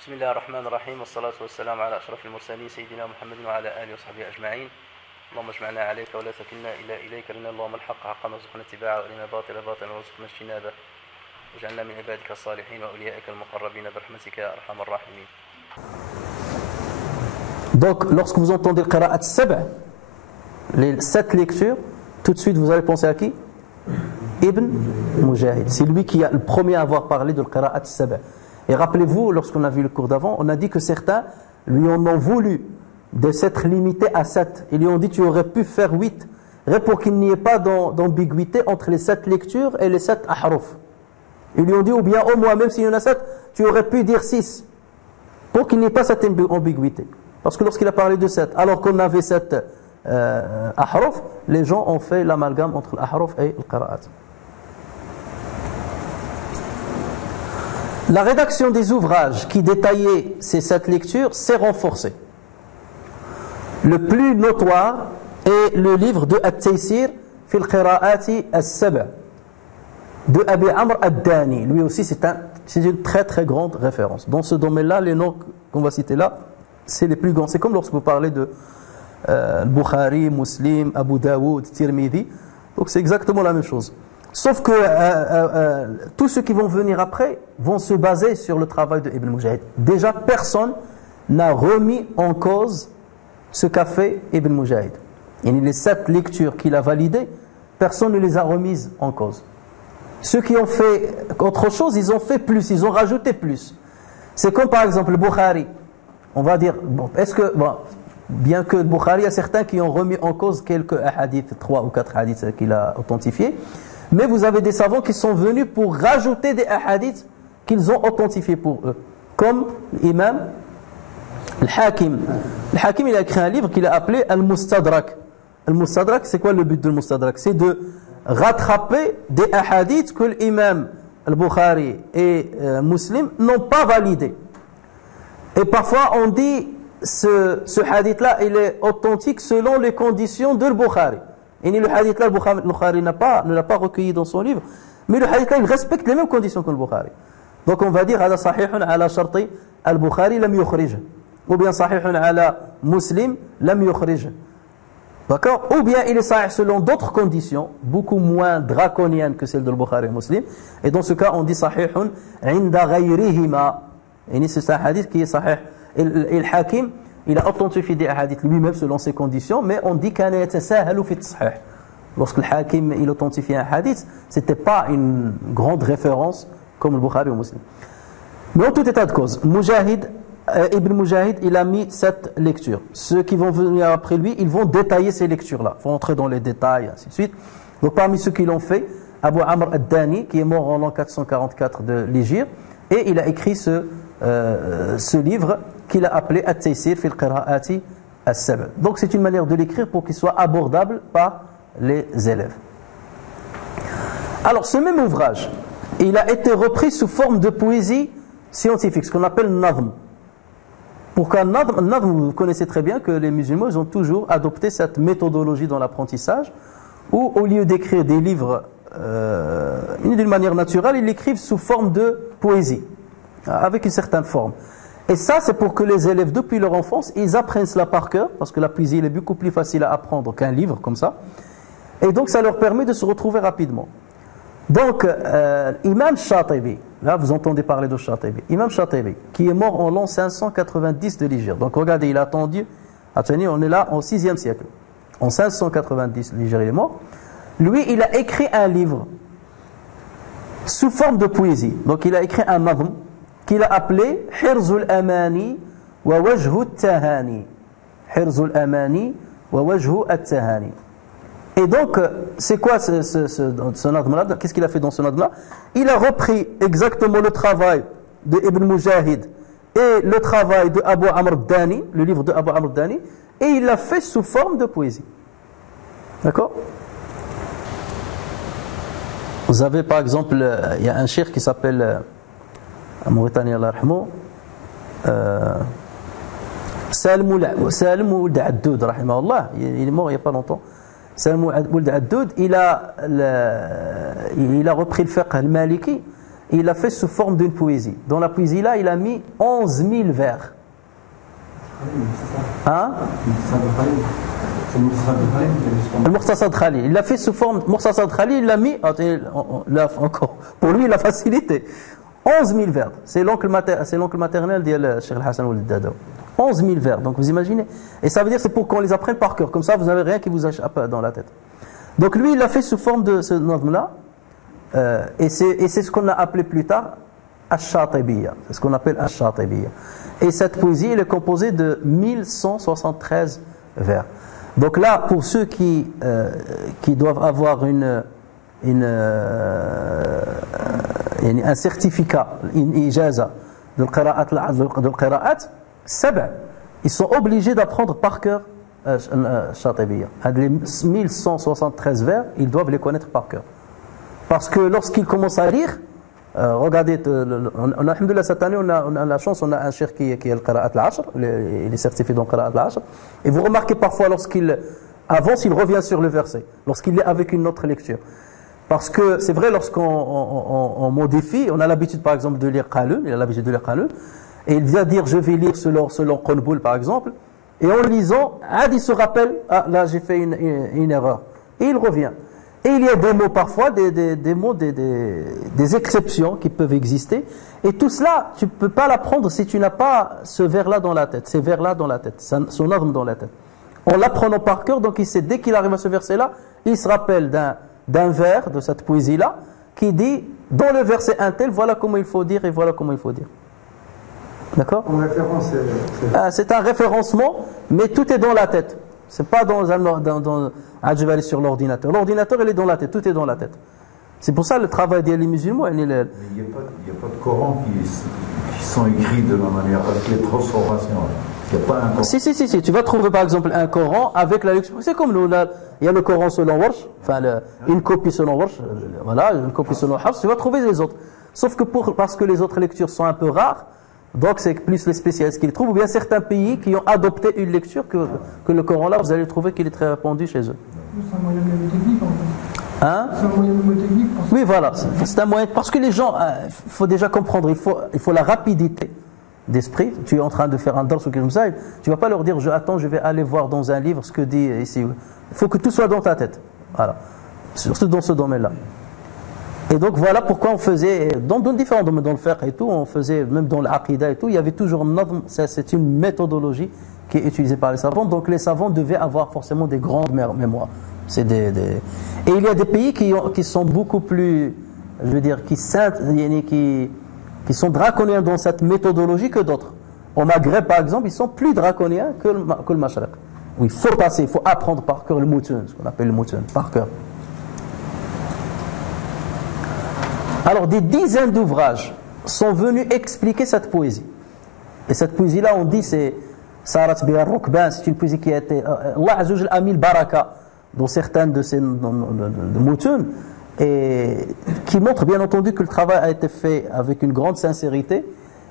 بسم الله الرحمن الرحيم والصلاة والسلام على أشرف المرسلين سيدنا محمد وعلى آله وصحبه أجمعين. اللهم اجمعنا عليك ولا تكلنا إليك لنا اللهم الحق حقا وارزقنا اتباعه وارنا الباطل باطلا وارزقنا اجتنابه واجعلنا من عبادك الصالحين وأوليائك المقربين برحمتك يا أرحم الراحمين. Donc, lorsque vous entendez le qira'at sab', les 7 lectures, tout de suite vous allez penser à qui? Ibn Mujahid. C'est lui qui a le premier à avoir parlé de le qira'at sab'. Et rappelez-vous, lorsqu'on a vu le cours d'avant, on a dit que certains lui en ont voulu de s'être limité à 7. Ils lui ont dit tu aurais pu faire 8, pour qu'il n'y ait pas d'ambiguïté entre les 7 lectures et les 7 ahruf. Ils lui ont dit, ou bien au moins, même s'il y en a 7, tu aurais pu dire 6, pour qu'il n'y ait pas cette ambiguïté. Parce que lorsqu'il a parlé de 7, alors qu'on avait 7 ahruf, les gens ont fait l'amalgame entre l'ahruf et le qira'at. La rédaction des ouvrages qui détaillaient ces 7 lectures s'est renforcée. Le plus notoire est le livre de At-Taysir fi al-Qira'ati as-Sab' de Abi Amr ad-Dani. Lui aussi, c'est une très très grande référence. Dans ce domaine-là, les noms qu'on va citer là, c'est les plus grands. C'est comme lorsque vous parlez de Bukhari, Muslim, Abu Daoud, Tirmidhi. Donc c'est exactement la même chose. Sauf que tous ceux qui vont venir après vont se baser sur le travail de Ibn Mujahid. Déjà, personne n'a remis en cause ce qu'a fait Ibn Mujahid. Et les 7 lectures qu'il a validées, personne ne les a remises en cause. Ceux qui ont fait autre chose, ils ont fait plus, ils ont rajouté plus. C'est comme par exemple le Bukhari. On va dire, bon, bien que le Bukhari, il y a certains qui ont remis en cause quelques hadiths, 3 ou 4 hadiths qu'il a authentifiés. Mais vous avez des savants qui sont venus pour rajouter des hadiths qu'ils ont authentifiés pour eux. Comme l'imam Al-Hakim. Al-Hakim, il a écrit un livre qu'il a appelé Al-Mustadrak. Al-Mustadrak, c'est quoi le but de Al-Mustadrak? C'est de rattraper des hadiths que l'imam Al-Bukhari et Muslim n'ont pas validés. Et parfois, on dit ce hadith-là, il est authentique selon les conditions de Al-Bukhari. Et le hadith-là, Al-Bukhari ne l'a pas recueilli dans son livre, mais le hadith-là, il respecte les mêmes conditions que le Bukhari. Donc on va dire, هذا صحيح على شرط البخاري لم يخرجه, ou bien صحيح على مسلم لم يخرجه. D'accord? Ou bien il est sahih selon d'autres conditions, beaucoup moins draconiennes que celles de Bukhari et Muslim. Et dans ce cas, on dit sahih عند غيرهما. Et c'est un hadith qui est sahih. Et le Hakim, il a authentifié des hadiths lui-même selon ses conditions, mais on dit qu'il يتساهل في التصحيح. Lorsque le Hakim il authentifie un hadith, c'était pas une grande référence comme le Bukhari ou Muslim. Mais en tout état de cause, Ibn Mujahid, il a mis 7 lectures. Ceux qui vont venir après lui, ils vont détailler ces lectures-là. Il faut entrer dans les détails, ainsi de suite. Donc parmi ceux qui l'ont fait, Abu Amr ad-Dani, qui est mort en l'an 444 de l'Hégire, et il a écrit ce livre qu'il a appelé At-Taysir fi al-Qira'ati as-Sab'. Donc c'est une manière de l'écrire pour qu'il soit abordable par les élèves. Alors ce même ouvrage, il a été repris sous forme de poésie scientifique, ce qu'on appelle nadhm. Pourquoi nadhm? Vous connaissez très bien que les musulmans ils ont toujours adopté cette méthodologie dans l'apprentissage, où au lieu d'écrire des livres d'une manière naturelle, ils l'écrivent sous forme de poésie, avec une certaine forme. Et ça, c'est pour que les élèves, depuis leur enfance, ils apprennent cela par cœur, parce que la poésie elle est beaucoup plus facile à apprendre qu'un livre comme ça. Et donc, ça leur permet de se retrouver rapidement. Donc, Imam Shatibi, là vous entendez parler de Shatibi, Imam Shatibi, qui est mort en l'an 590 de l'Hégire. Donc, regardez, il a attendu, on est là en 6e siècle. En 590, l'Hégire est mort. Lui, il a écrit un livre sous forme de poésie. Donc, il a écrit un nadhm qu'il a appelé Hirzul Amani wa Wajhu at-Tahani. Hirzul Amani wa Wajhu at-Tahani. Et donc, c'est quoi ce nadhm-là? Qu'est-ce qu'il a fait dans ce nadhm-là? Il a repris exactement le travail de Ibn Mujahid et le travail de Abu Amr ad-Dani, le livre de Abu Amr ad-Dani, et il l'a fait sous forme de poésie. D'accord? Vous avez par exemple, il y a un cheikh qui s'appelle en Mauritanie, Allah rahmou, Salim Ould Addoud, rahimahullah, il est mort il n'y a pas longtemps. Salim Ould Addoud, il a repris le fiqh al-maliki et il l'a fait sous forme d'une poésie. Dans la poésie là, il a mis 11 000 vers. Hein? Le Mukhtasar Khalil. Il l'a fait sous forme. Mukhtasar Khalil, il l'a mis. Là, encore. Pour lui, il a facilité. 11 000 vers. C'est l'oncle maternel de Cheikh Hassan Ould Dadaw. 11 000 vers. Donc vous imaginez. Et ça veut dire que c'est pour qu'on les apprenne par cœur. Comme ça, vous n'avez rien qui vous échappe dans la tête. Donc lui, il l'a fait sous forme de ce nom-là. Et c'est ce qu'on a appelé plus tard Ash-Shatibiyya. C'est ce qu'on appelle Ash-Shatibiyya. Et cette poésie, elle est composée de 1173 vers. Donc là, pour ceux qui doivent avoir un certificat, une ijaza de l'qira'at, ils sont obligés d'apprendre par cœur Shatibiyya. Les 1173 vers, ils doivent les connaître par cœur. Parce que lorsqu'ils commencent à lire, regardez, alhamdoulilah, cette année on a la chance, on a un cheikh qui est le Qira'at al-Ashr, il est certifié dans le Qira'at al-Ashr, et vous remarquez parfois lorsqu'il avance, il revient sur le verset, lorsqu'il est avec une autre lecture. Parce que c'est vrai, lorsqu'on modifie, on a l'habitude par exemple de lire Qalun, il a l'habitude de lire Qalun, et il vient dire je vais lire selon Qunbul par exemple, et en lisant, il se rappelle, ah là j'ai fait une erreur, et il revient. Et il y a des mots parfois, des mots, des exceptions qui peuvent exister. Et tout cela, tu ne peux pas l'apprendre si tu n'as pas ce vers-là dans la tête, ces vers-là dans la tête, son arme dans la tête. En l'apprenant par cœur, donc il sait, dès qu'il arrive à ce verset-là, il se rappelle d'un vers, de cette poésie-là, qui dit, dans le verset un tel, voilà comment il faut dire et voilà comment il faut dire. D'accord ? C'est un référencement, mais tout est dans la tête. C'est pas je vais aller sur l'ordinateur. L'ordinateur, il est dans la tête, tout est dans la tête. C'est pour ça le travail des musulmans. Il n'y a pas de Coran qui sont écrits de la manière avec les transformations. Il n'y a pas un Coran. Si. Tu vas trouver par exemple un Coran avec la lecture. C'est comme nous, là, il y a le Coran selon Warsh, enfin une copie selon Warsh, voilà, une copie selon Hafs, tu vas trouver les autres. Sauf que parce que les autres lectures sont un peu rares, donc c'est plus les spécialistes qui les trouvent, ou bien certains pays qui ont adopté une lecture que le Coran là, vous allez trouver qu'il est très répandu chez eux. C'est un moyen mnémotechnique en fait. Hein? C'est un moyen mnémotechnique. Oui, voilà, c'est un moyen. Parce que les gens, il faut déjà comprendre, il faut la rapidité d'esprit. Tu es en train de faire un dars ou quelque chose comme ça, tu ne vas pas leur dire je vais aller voir dans un livre ce que dit ici. Il faut que tout soit dans ta tête. Voilà. Surtout dans ce domaine-là. Et donc voilà pourquoi on faisait, dans différents domaines, dans le fiqh et tout, on faisait, même dans l'aqidah et tout, il y avait toujours c'est une méthodologie qui est utilisée par les savants. Donc les savants devaient avoir forcément des grandes mémoires. Et il y a des pays qui sont beaucoup plus, je veux dire, qui sont draconiens dans cette méthodologie que d'autres. Au Maghreb par exemple, ils sont plus draconiens que le Mashriq. Où il faut passer, il faut apprendre par cœur le mutun, ce qu'on appelle le mutun, par cœur. Alors des dizaines d'ouvrages sont venus expliquer cette poésie. Et cette poésie-là, on dit, c'est Sarat Biha Rukban, c'est une poésie qui a été... Allah Azza wa Jal a mis le baraka dans certaines de ces mutun, et qui montre bien entendu que le travail a été fait avec une grande sincérité.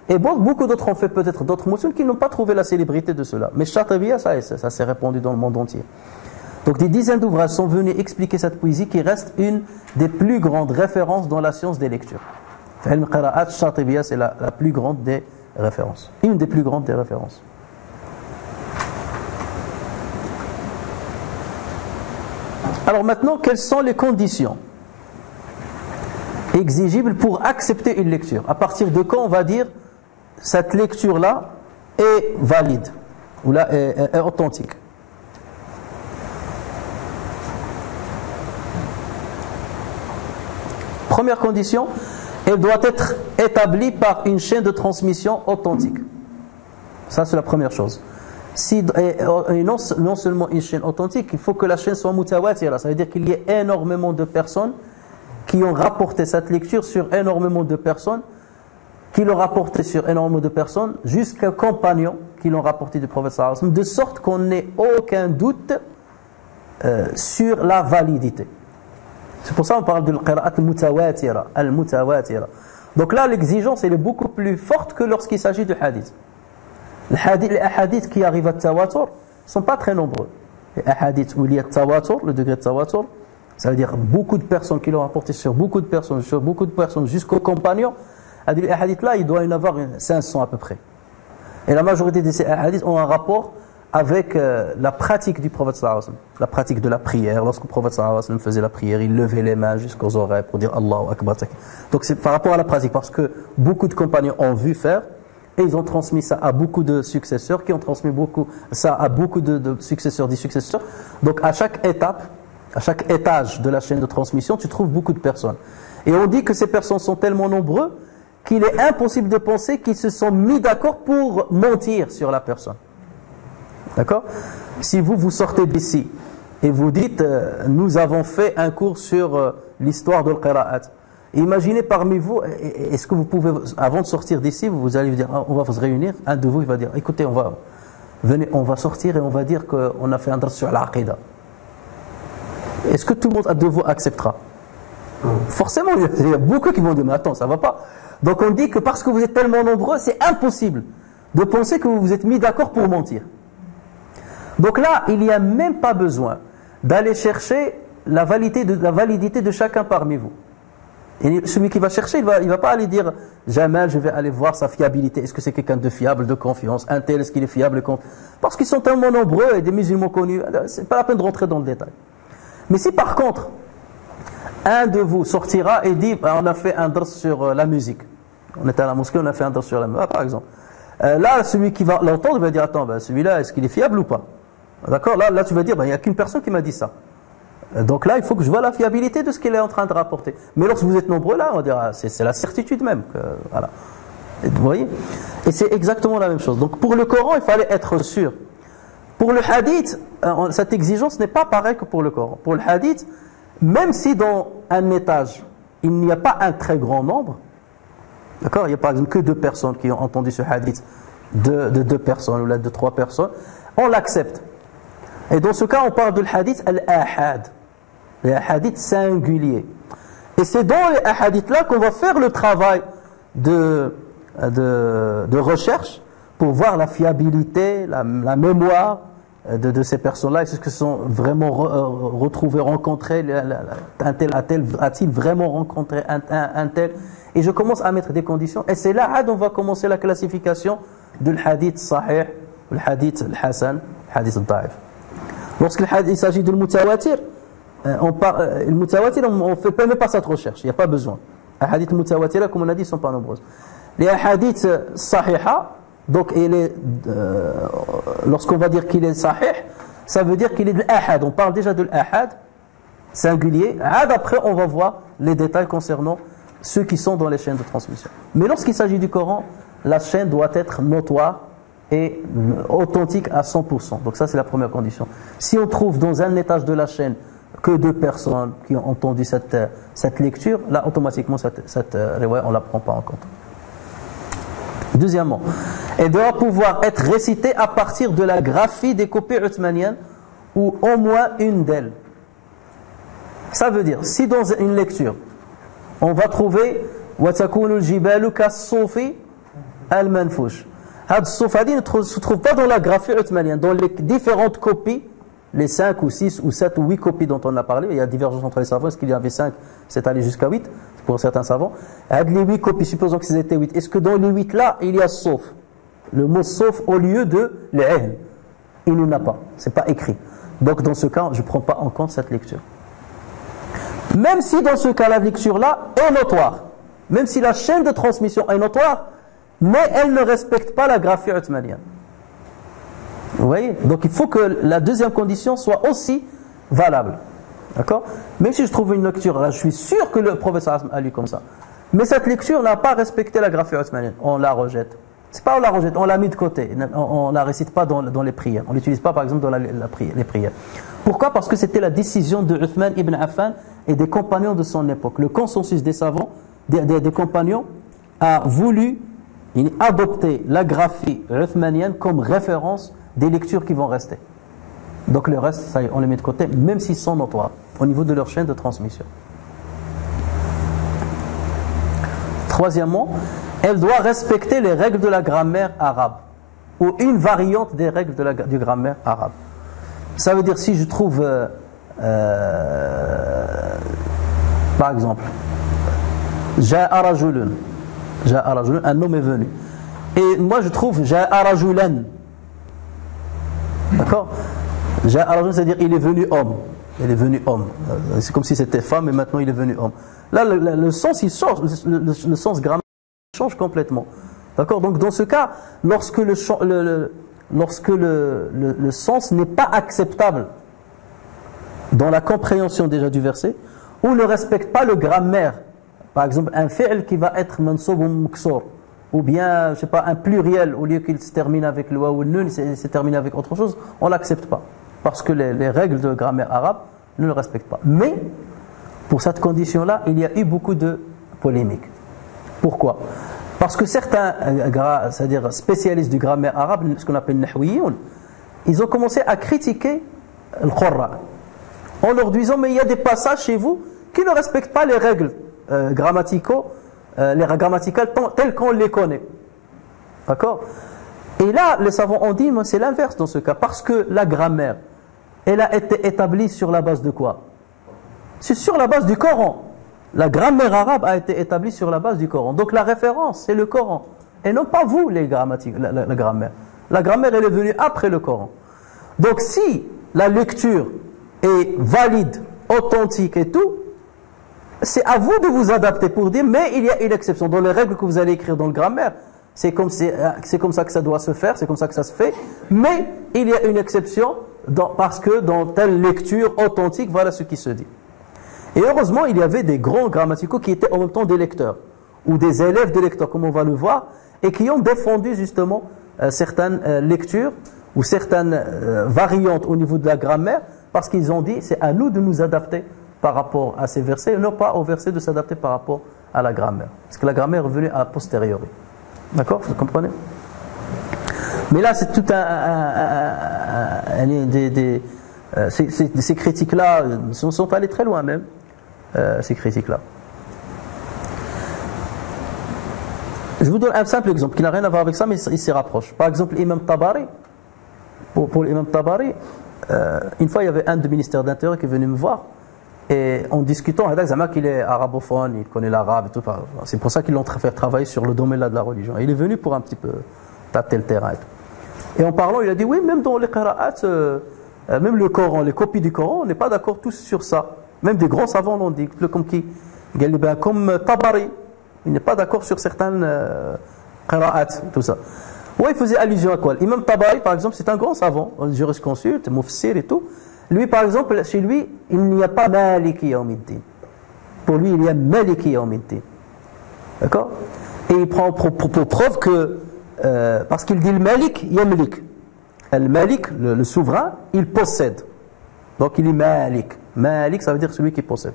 Et bon, beaucoup d'autres ont fait peut-être d'autres mutun qui n'ont pas trouvé la célébrité de cela. Mais Shatibiyya, ça s'est répandu dans le monde entier. Donc des dizaines d'ouvrages sont venus expliquer cette poésie qui reste une des plus grandes références dans la science des lectures. Ilm Qira'at Shatibiyya, c'est la plus grande des références. Une des plus grandes des références. Alors maintenant, quelles sont les conditions exigibles pour accepter une lecture? À partir de quand on va dire cette lecture-là est valide ou là est authentique? Première condition, elle doit être établie par une chaîne de transmission authentique. Ça, c'est la première chose. Et non seulement une chaîne authentique, il faut que la chaîne soit mutawatira. Ça veut dire qu'il y ait énormément de personnes qui ont rapporté cette lecture sur énormément de personnes, qui l'ont rapporté sur énormément de personnes, jusqu'à compagnons qui l'ont rapporté du prophète sallallahu alayhi wa sallam, de sorte qu'on n'ait aucun doute sur la validité. C'est pour ça qu'on parle de l'qira'at al-mutawatira. Donc là, l'exigence elle est beaucoup plus forte que lorsqu'il s'agit du hadith. Les hadiths qui arrivent à tawatur ne sont pas très nombreux. Les hadiths où il y a tawatur, le degré de tawatur, Ça veut dire beaucoup de personnes qui l'ont rapporté sur beaucoup de personnes, jusqu'aux compagnons. Les hadiths-là, il doit y en avoir 500 à peu près. Et la majorité de ces hadiths ont un rapport avec la pratique du prophète sallallahu alayhi wa sallam, la pratique de la prière. Lorsque le prophète sallallahu alayhi wa sallam faisait la prière, il levait les mains jusqu'aux oreilles pour dire Allahu Akbar. Donc c'est par rapport à la pratique, parce que beaucoup de compagnons ont vu faire et ils ont transmis ça à beaucoup de successeurs qui ont transmis ça à beaucoup de successeurs des successeurs. Donc à chaque étape, à chaque étage de la chaîne de transmission, tu trouves beaucoup de personnes. Et on dit que ces personnes sont tellement nombreux qu'il est impossible de penser qu'ils se sont mis d'accord pour mentir sur la personne. D'accord? Si vous sortez d'ici et vous dites nous avons fait un cours sur l'histoire de l'qira'at. Imaginez parmi vous, est-ce que vous pouvez, avant de sortir d'ici, vous allez vous dire on va se réunir, un de vous il va dire écoutez, on va sortir et on va dire qu'on a fait un dars sur l'aqida. Est-ce que tout le monde de vous acceptera? Forcément, il y a beaucoup qui vont dire mais attends, ça va pas. Donc on dit que parce que vous êtes tellement nombreux, c'est impossible de penser que vous vous êtes mis d'accord pour mentir. Donc là, il n'y a même pas besoin d'aller chercher la validité de chacun parmi vous. Et celui qui va chercher, il va pas aller dire Jamal, je vais aller voir sa fiabilité. Est-ce que c'est quelqu'un de fiable, de confiance? Un tel, est-ce qu'il est fiable? Parce qu'ils sont tellement nombreux et des musulmans connus, c'est pas la peine de rentrer dans le détail. Mais si par contre, un de vous sortira et dit on a fait un dars sur la musique. On était à la mosquée, on a fait un dars sur la musique, par exemple. Là, celui qui va l'entendre, il va dire attends, celui-là, est-ce qu'il est fiable ou pas? D'accord? Là, tu vas dire il n'y a qu'une personne qui m'a dit ça. Donc là, il faut que je vois la fiabilité de ce qu'il est en train de rapporter. Mais lorsque vous êtes nombreux, là, on va dire c'est la certitude même. Voilà. Et vous voyez? Et c'est exactement la même chose. Donc pour le Coran, il fallait être sûr. Pour le hadith, cette exigence n'est pas pareille que pour le Coran. Pour le hadith, même si dans un étage, il n'y a pas un très grand nombre, d'accord, il n'y a par exemple que 2 personnes qui ont entendu ce hadith, de 2 personnes ou là de 3 personnes, on l'accepte. Et dans ce cas, on parle de l'hadith al-ahad, les hadiths singuliers. Et c'est dans les hadiths-là qu'on va faire le travail de recherche pour voir la fiabilité, la mémoire de ces personnes-là. Est-ce que sont vraiment retrouvés, rencontrés, un tel a-t-il vraiment rencontré un tel? Et je commence à mettre des conditions. Et c'est là on va commencer la classification de l'hadith sahih, le hadith al-hasan, le hadith al-da'if. Lorsqu'il s'agit de l'mutawatir, on ne fait même pas cette recherche, il n'y a pas besoin. Les hadiths mutawatir, comme on a dit, ne sont pas nombreuses. Les hadiths sahiha, donc lorsqu'on va dire qu'il est sahih, ça veut dire qu'il est de l'ahad. On parle déjà de l'ahad, singulier. Après, on va voir les détails concernant ceux qui sont dans les chaînes de transmission. Mais lorsqu'il s'agit du Coran, la chaîne doit être notoire et authentique à 100%. Donc ça, c'est la première condition. Si on trouve dans un étage de la chaîne que 2 personnes qui ont entendu cette lecture, là, automatiquement, cette riwaya, on ne la prend pas en compte. Deuxièmement, elle doit pouvoir être récitée à partir de la graphie des copies uthmaniennes ou au moins une d'elles. Ça veut dire, si dans une lecture, on va trouver وَتَكُونُ الْجِبَالُ كَالصُّوفِ الْمَنْفُوشِ. Hadith ne se trouve pas dans la graphie uthmanienne, dans les différentes copies, les 5 ou 6 ou 7 ou 8 copies dont on a parlé. Il y a divergence entre les savants. Est-ce qu'il y avait 5? C'est allé jusqu'à 8 pour certains savants. Les 8 copies, supposons qu'ils étaient 8. Est-ce que dans les 8 là, il y a sauf? Le mot sauf au lieu de l'ayn. Il n'y en a pas. Ce n'est pas écrit. Donc dans ce cas, je ne prends pas en compte cette lecture. Même si dans ce cas, la lecture là est notoire. Même si la chaîne de transmission est notoire, mais elle ne respecte pas la graphie uthmanienne. Vous voyez? Donc il faut que la deuxième condition soit aussi valable. D'accord? Même si je trouve une lecture, là je suis sûr que le prophète a lu comme ça. Mais cette lecture n'a pas respecté la graphie uthmanienne. On la rejette. C'est pas on la rejette, on la met de côté. On ne la récite pas dans les prières. On ne l'utilise pas par exemple dans les prières. Pourquoi? Parce que c'était la décision de Uthman ibn Affan et des compagnons de son époque. Le consensus des savants, des compagnons, a voulu adopter la graphie uthmanienne comme référence des lectures qui vont rester. Donc le reste, ça y est, on les met de côté, même s'ils sont notoires, au niveau de leur chaîne de transmission. Troisièmement, elle doit respecter les règles de la grammaire arabe, ou une variante des règles de grammaire arabe. Ça veut dire, si je trouve par exemple, Ja'a rajulun, un homme est venu. Et moi je trouve Ja'a rajulan. D'accord? Ja'a rajulan, c'est-à-dire il est venu homme. Il est venu homme. C'est comme si c'était femme et maintenant il est venu homme. Là, le sens, il change, le sens grammatical change complètement. D'accord? Donc dans ce cas, lorsque le sens n'est pas acceptable dans la compréhension déjà du verset, ou ne respecte pas le grammaire, par exemple un fi'l qui va être mansoub ou muksour, ou bien, je sais pas, un pluriel, au lieu qu'il se termine avec le wa ou le nun, il se termine avec autre chose, on ne l'accepte pas. Parce que les règles de grammaire arabe ne le respectent pas. Mais, pour cette condition-là, il y a eu beaucoup de polémiques. Pourquoi? Parce que certains, c'est-à-dire spécialistes du grammaire arabe, ce qu'on appelle nahwiyoun, ils ont commencé à critiquer le Qur'an, en leur disant, mais il y a des passages chez vous qui ne respectent pas les règles grammaticales telles qu'on les connaît. D'accord? Et là, les savants ont dit, c'est l'inverse dans ce cas, parce que la grammaire, elle a été établie sur la base de quoi? C'est sur la base du Coran. La grammaire arabe a été établie sur la base du Coran. Donc la référence, c'est le Coran. Et non pas vous, les grammatiques, la grammaire. La grammaire, elle est venue après le Coran. Donc si la lecture est valide, authentique et tout, c'est à vous de vous adapter pour dire, mais il y a une exception. Dans les règles que vous allez écrire dans le grammaire, c'est comme ça que ça doit se faire, c'est comme ça que ça se fait, mais il y a une exception parce que dans telle lecture authentique, voilà ce qui se dit. Et heureusement, il y avait des grands grammaticaux qui étaient en même temps des lecteurs, ou des élèves de lecteurs, comme on va le voir, et qui ont défendu justement certaines lectures, ou certaines variantes au niveau de la grammaire, parce qu'ils ont dit, c'est à nous de nous adapter par rapport à ces versets, et non pas aux versets de s'adapter par rapport à la grammaire. Parce que la grammaire est venue a posteriori. D'accord? Vous comprenez? Mais là, c'est tout ces critiques-là sont allées très loin même, ces critiques-là. Je vous donne un simple exemple qui n'a rien à voir avec ça, mais il s'y rapproche. Par exemple, l'imam Tabari, pour l'imam Tabari, une fois il y avait un du ministère d'Intérieur qui est venu me voir, et en discutant, qu'il est arabophone, il connaît l'arabe et tout, c'est pour ça qu'ils l'ont fait travailler sur le domaine là de la religion. Et il est venu pour un petit peu tâter le terrain et tout. Et en parlant, il a dit, oui, même dans les qira'at, même le Coran, les copies du Coran, on n'est pas d'accord tous sur ça. Même des grands savants l'ont dit, comme qui? Comme Tabari, il n'est pas d'accord sur certaines qira'at, tout ça. Ouais, il faisait allusion à quoi? Imam Tabari, par exemple, c'est un grand savant, jurisconsulte, mufsir et tout. Lui, par exemple, chez lui, il n'y a pas Maliki Yawmiddin. Pour lui, il y a Maliki Yawmiddin. D'accord? Et il prend pour preuve que, parce qu'il dit le Malik, Yamlik. Le Malik, le souverain, il possède. Donc il est Malik. Malik, ça veut dire celui qui possède.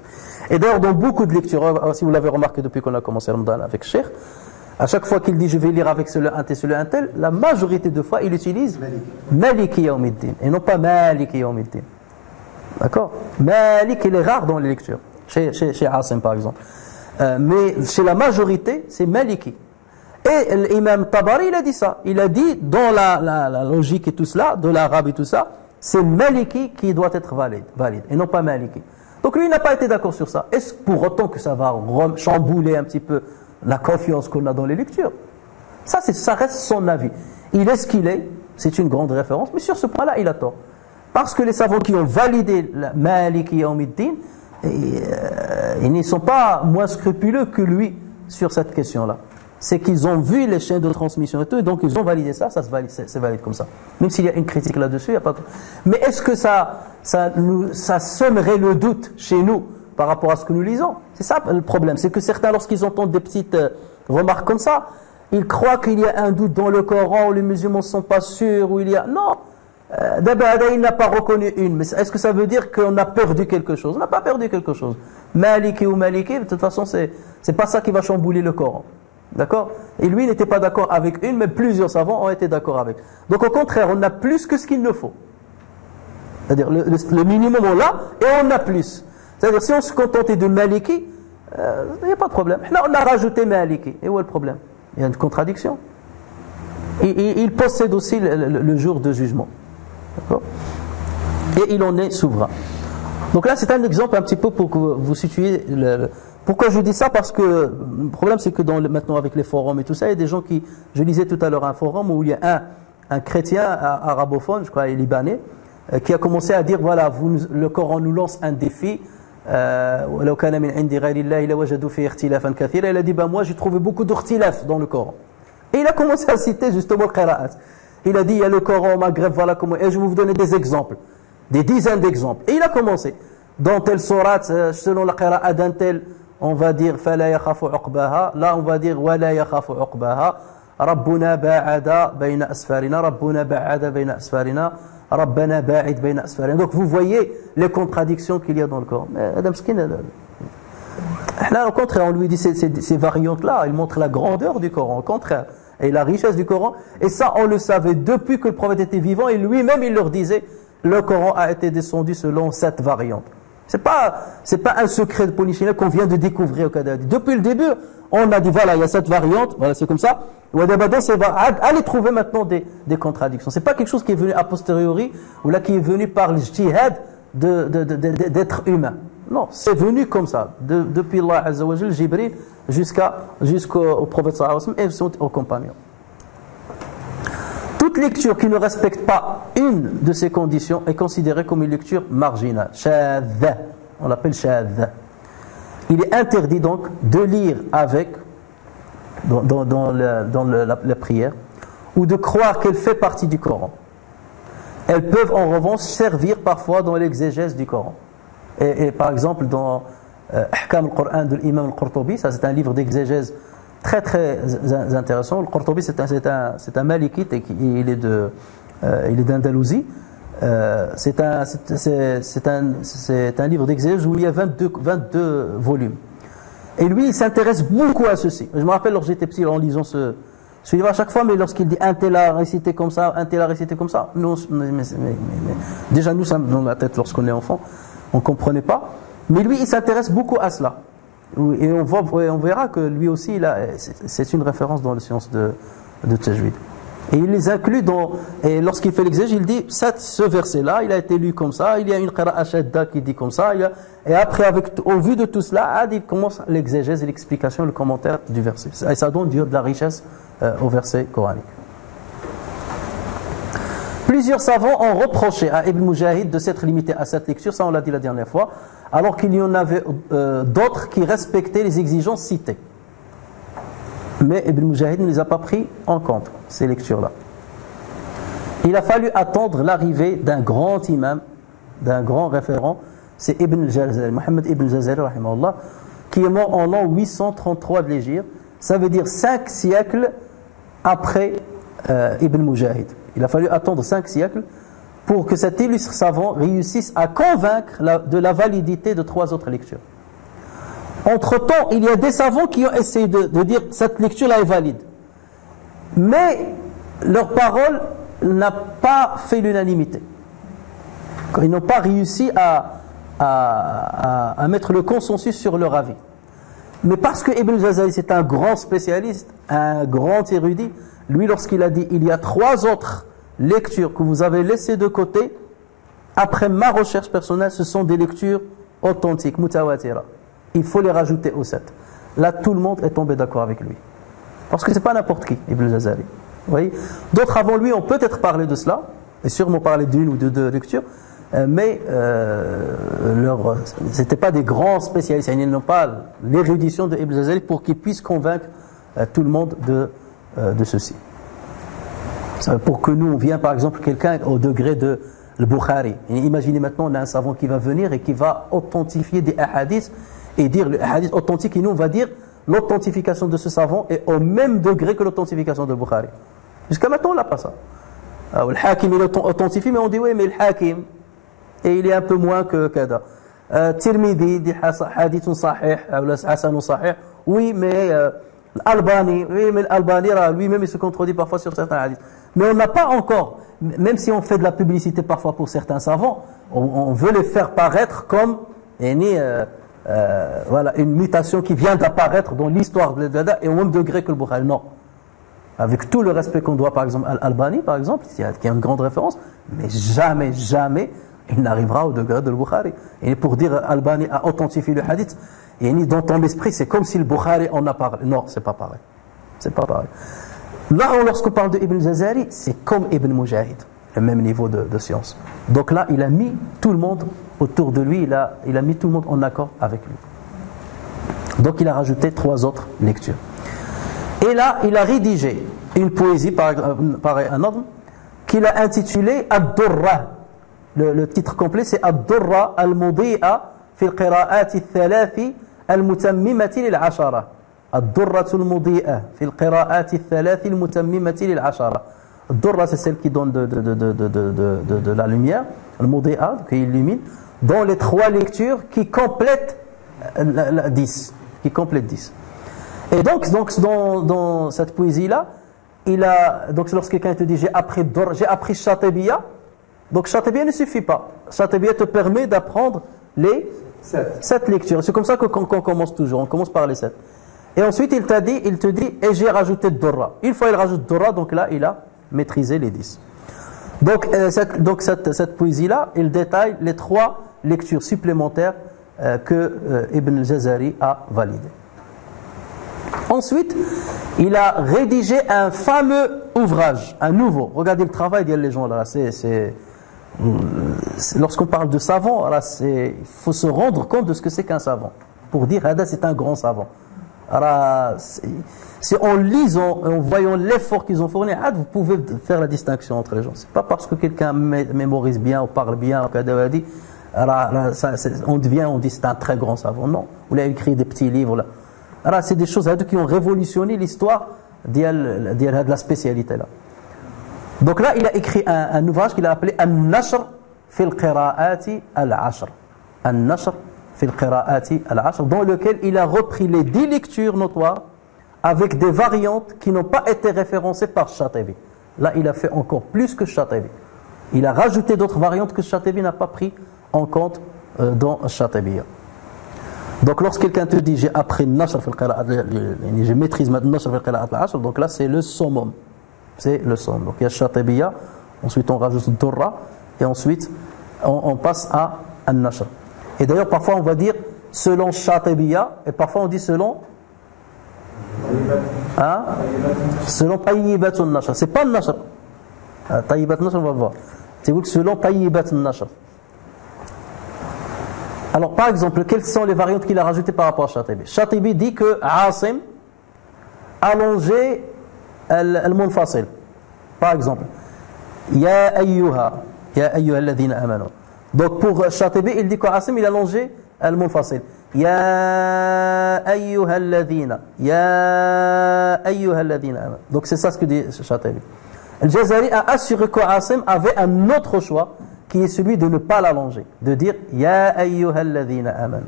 Et d'ailleurs, dans beaucoup de lectures, si vous l'avez remarqué depuis qu'on a commencé Ramadan avec Cheikh, à chaque fois qu'il dit je vais lire avec celui un tel, la majorité de fois, il utilise Maliki Yawmiddin. Et non pas Maliki Yawmiddin. D'accord? Malik, il est rare dans les lectures. Chez Asim, par exemple. Mais chez la majorité, c'est Maliki. Et l'imam Tabari, il a dit ça. Il a dit, dans la logique et tout cela, de l'arabe et tout ça, c'est Maliki qui doit être valide, et non pas Maliki. Donc lui, il n'a pas été d'accord sur ça. Est-ce pour autant que ça va chambouler un petit peu la confiance qu'on a dans les lectures? Ça reste son avis. Il est ce qu'il est, c'est une grande référence, mais sur ce point-là, il a tort. Parce que les savants qui ont validé la Maliki Yawmiddin, ils ne sont pas moins scrupuleux que lui sur cette question-là. C'est qu'ils ont vu les chaînes de transmission et tout, et donc ils ont validé ça, c'est valide comme ça. Même s'il y a une critique là-dessus, il n'y a pas de... Mais est-ce que ça sèmerait le doute chez nous par rapport à ce que nous lisons? C'est ça le problème, c'est que certains, lorsqu'ils entendent des petites remarques comme ça, ils croient qu'il y a un doute dans le Coran, où les musulmans ne sont pas sûrs, où il y a... Non, d'abord, il n'a pas reconnu une. Mais est-ce que ça veut dire qu'on a perdu quelque chose? On n'a pas perdu quelque chose. Maliki ou Maliki, de toute façon, c'est pas ça qui va chambouler le Coran. D'accord? Et lui n'était pas d'accord avec une, mais plusieurs savants ont été d'accord avec. Donc au contraire, on a plus que ce qu'il ne faut. C'est-à-dire le minimum on l'a et on a plus. C'est-à-dire si on se contentait de Maliki, il n'y a pas de problème. Là on a rajouté Maliki. Et où est le problème? Il y a une contradiction. Il possède aussi le jour de jugement. D'accord? Et il en est souverain. Donc là, c'est un exemple un petit peu pour que vous situiez. Pourquoi je dis ça? Parce que le problème, c'est que maintenant, avec les forums et tout ça, il y a des gens qui. Je lisais tout à l'heure un forum où il y a un chrétien arabophone, je crois, et libanais, qui a commencé à dire voilà, le Coran nous lance un défi. Il a dit moi, j'ai trouvé beaucoup d'ortilaf dans le Coran. Et il a commencé à citer justement le qira'at. Il a dit il y a le Coran au Maghreb, voilà comment. Et je vais vous donner des exemples. Des dizaines d'exemples. Et il a commencé. Dans telle sourate, selon la qira'a d'un tel, on va dire فَلَا يَخَافُ عُقْبَهَا. Là, on va dire وَلَا يَخَافُ عُقْبَهَا. رَبُّنَا بَاعَدَ بَيْنَ أَسْفَارِنَا. رَبُّنَا بَاعَدَ بَيْنَ أَسْفَارِنَا. رَبَّنَا بَاعِدْ بَيْنَ أَسْفَارِنَا. Donc vous voyez les contradictions qu'il y a dans le Coran. Mais Adam Skin, là, au contraire, on lui dit ces variantes-là, ils montrent la grandeur du Coran, au contraire, et la richesse du Coran. Et ça, on le savait depuis que le prophète était vivant, et lui-même, il leur disait le Coran a été descendu selon cette variante. C'est pas un secret de polichinelle qu'on vient de découvrir au Kadadi. Depuis le début, on a dit voilà, il y a cette variante, voilà, c'est comme ça. Allez trouver maintenant des contradictions. C'est pas quelque chose qui est venu a posteriori, ou là qui est venu par le jihad d'être humain. Non, c'est venu comme ça, depuis Allah Azza wa Jal, Jibril, jusqu'au prophète sallallahu alayhi wa sallam et aux compagnons. Toute lecture qui ne respecte pas une de ces conditions est considérée comme une lecture marginale. Shadha, on l'appelle shadha. Il est interdit donc de lire avec, dans la prière, ou de croire qu'elle fait partie du Coran. Elles peuvent en revanche servir parfois dans l'exégèse du Coran. Et par exemple, dans Ahkam al-Qur'an de l'imam al-Qurtubi, ça c'est un livre d'exégèse très très intéressant. Le Qurtubi c'est un malikite et il est d'Andalousie. C'est un livre d'exégèse où il y a 22 volumes. Et lui, il s'intéresse beaucoup à ceci. Je me rappelle lorsque j'étais petit en lisant ce livre à chaque fois, mais lorsqu'il dit un tel a récité comme ça, un tel a récité comme ça, déjà nous, ça dans la tête lorsqu'on est enfant, on ne comprenait pas. Mais lui, il s'intéresse beaucoup à cela. Et on verra que lui aussi, c'est une référence dans les sciences de Tajwid. Et il les inclut et lorsqu'il fait l'exégèse, il dit ce verset-là, il a été lu comme ça, il y a une qira'a shadda qui dit comme ça, et après, au vu de tout cela, il commence l'exégèse, l'explication, le commentaire du verset. Et ça donne de la richesse au verset coranique. Plusieurs savants ont reproché à Ibn Mujahid de s'être limité à cette lecture, ça on l'a dit la dernière fois, alors qu'il y en avait d'autres qui respectaient les exigences citées. Mais Ibn Mujahid ne les a pas pris en compte, ces lectures-là. Il a fallu attendre l'arrivée d'un grand imam, d'un grand référent, c'est Ibn al-Jazari, Mohammed Ibn al-Jazari, rahimahullah, qui est mort en l'an 833 de l'Hégire, ça veut dire 5 siècles après Ibn Mujahid. Il a fallu attendre 5 siècles pour que cet illustre savant réussisse à convaincre de la validité de 3 autres lectures. Entre-temps, il y a des savants qui ont essayé de dire que cette lecture-là est valide. Mais leur parole n'a pas fait l'unanimité. Ils n'ont pas réussi à mettre le consensus sur leur avis. Mais parce que Ibn Jazari, c'est un grand spécialiste, un grand érudit, lui, lorsqu'il a dit il y a 3 autres lectures que vous avez laissées de côté, après ma recherche personnelle, ce sont des lectures authentiques, mutawatira. Il faut les rajouter au 7. Là, tout le monde est tombé d'accord avec lui. Parce que ce n'est pas n'importe qui, Ibn Jazari. Vous voyez ? D'autres avant lui ont peut-être parlé de cela, et sûrement parlé d'une ou de 2 lectures, mais ce n'étaient pas des grands spécialistes. Ils n'ont pas l'érudition de Ibn Jazari pour qu'ils puissent convaincre tout le monde de ceci. Pour que nous, on vienne par exemple quelqu'un au degré de le Bukhari. Et imaginez maintenant, on a un savant qui va venir et qui va authentifier des hadiths et dire le hadith authentique, et nous on va dire l'authentification de ce savant est au même degré que l'authentification de Bukhari. Jusqu'à maintenant, on n'a pas ça. Le Hakim, il authentifie, mais on dit oui, mais le Hakim, et il est un peu moins que Kada. Tirmidhi dit hadith sahih, hasan sahih, oui, mais Al-Albani, oui, mais Al-Albani, lui-même, il se contredit parfois sur certains hadiths. Mais on n'a pas encore, même si on fait de la publicité parfois pour certains savants, on veut les faire paraître comme voilà, une mutation qui vient d'apparaître dans l'histoire de l'Adha et au même degré que le Bukhari. Non. Avec tout le respect qu'on doit par exemple à Al-Albani, par exemple, qui est une grande référence, mais jamais il n'arrivera au degré de Bukhari. Et pour dire Albani a authentifié le hadith, et dans ton esprit, c'est comme si le Bukhari en a parlé. Non, c'est pas pareil. C'est pas pareil. Là, lorsqu'on parle de Ibn Jazari, c'est comme Ibn Mujahid, le même niveau de science. Donc là, il a mis tout le monde autour de lui, il a mis tout le monde en accord avec lui. Donc il a rajouté 3 autres lectures. Et là, il a rédigé une poésie par un ordre qu'il a intitulé Ad-Durra. Le titre complet, c'est Ad-Durra al-Mudi'a fi al-qira'ati al-thalathi al-mutammimati lil-ashara. Ad-Durra al-Mudi'a fi al-qira'ati al-thalathi al-mutammimati lil-ashara. Ad-Durra, c'est celle qui donne de la lumière, al-Mudi'a, qui illumine, dans les 3 lectures qui complètent 10. Qui complètent 10. Et donc dans cette poésie-là, donc lorsque quelqu'un te dit j'ai appris Shatibiya, donc Shatibiya ne suffit pas. Shatibiya te permet d'apprendre les 7 lectures. C'est comme ça qu'on commence toujours, on commence par les 7. Et ensuite il te dit et j'ai rajouté Durra. Une fois il rajoute Durra, donc là il a maîtrisé les 10. Donc cette poésie-là, il détaille les 3 lectures supplémentaires que Ibn Jazari a validées. Ensuite, il a rédigé un fameux ouvrage, un nouveau. Regardez le travail des gens là. Lorsqu'on parle de savant, il faut se rendre compte de ce que c'est qu'un savant. Pour dire, Hada, c'est un grand savant. C'est en lisant, en voyant l'effort qu'ils ont fourni, vous pouvez faire la distinction entre les gens. C'est pas parce que quelqu'un mémorise bien ou parle bien, on dit c'est un très grand savant. Non, vous l'avez écrit des petits livres là. Alors, c'est des choses qui ont révolutionné l'histoire de la spécialité là. Donc là, il a écrit un ouvrage qu'il a appelé An-Nashr fil qira'ati al-Ashr. An-Nashr fil qira'ati al-Ashr, dans lequel il a repris les 10 lectures notoires avec des variantes qui n'ont pas été référencées par Shatibi. Là, il a fait encore plus que Shatibi. Il a rajouté d'autres variantes que Shatibi n'a pas pris en compte dans Shatibiya. Donc lorsque quelqu'un te dit j'ai appris Nashr fil qira'at, je maîtrise maintenant Nashr fil qira'at al-Ashr, donc là c'est le summum. C'est le summum. Donc il y a Shatibiya, ensuite on rajoute Durra, et ensuite on passe à An-Nashr. Et d'ailleurs parfois on va dire selon Shatibiya, et parfois on dit selon selon Tayyibat al-Nashr. C'est pas An-Nashr. Tayyibat al-Nashr on va voir. C'est que selon Tayyibat al-Nashr. Alors par exemple, quelles sont les variantes qu'il a rajoutées par rapport à Shatibi? Shatibi dit que Asim allongeait al-Munfasil. Par exemple, Ya ayyuha alladhina amanu. Donc pour Shatibi, il dit qu'Asim il allongeait al-Munfasil. Ya ayyuha alladhina amanu. Donc c'est ça ce que dit Shatibi. Al-Jazari a assuré qu'Asim avait un autre choix, qui est celui de ne pas l'allonger, de dire Ya ayyuhalladhina amanu.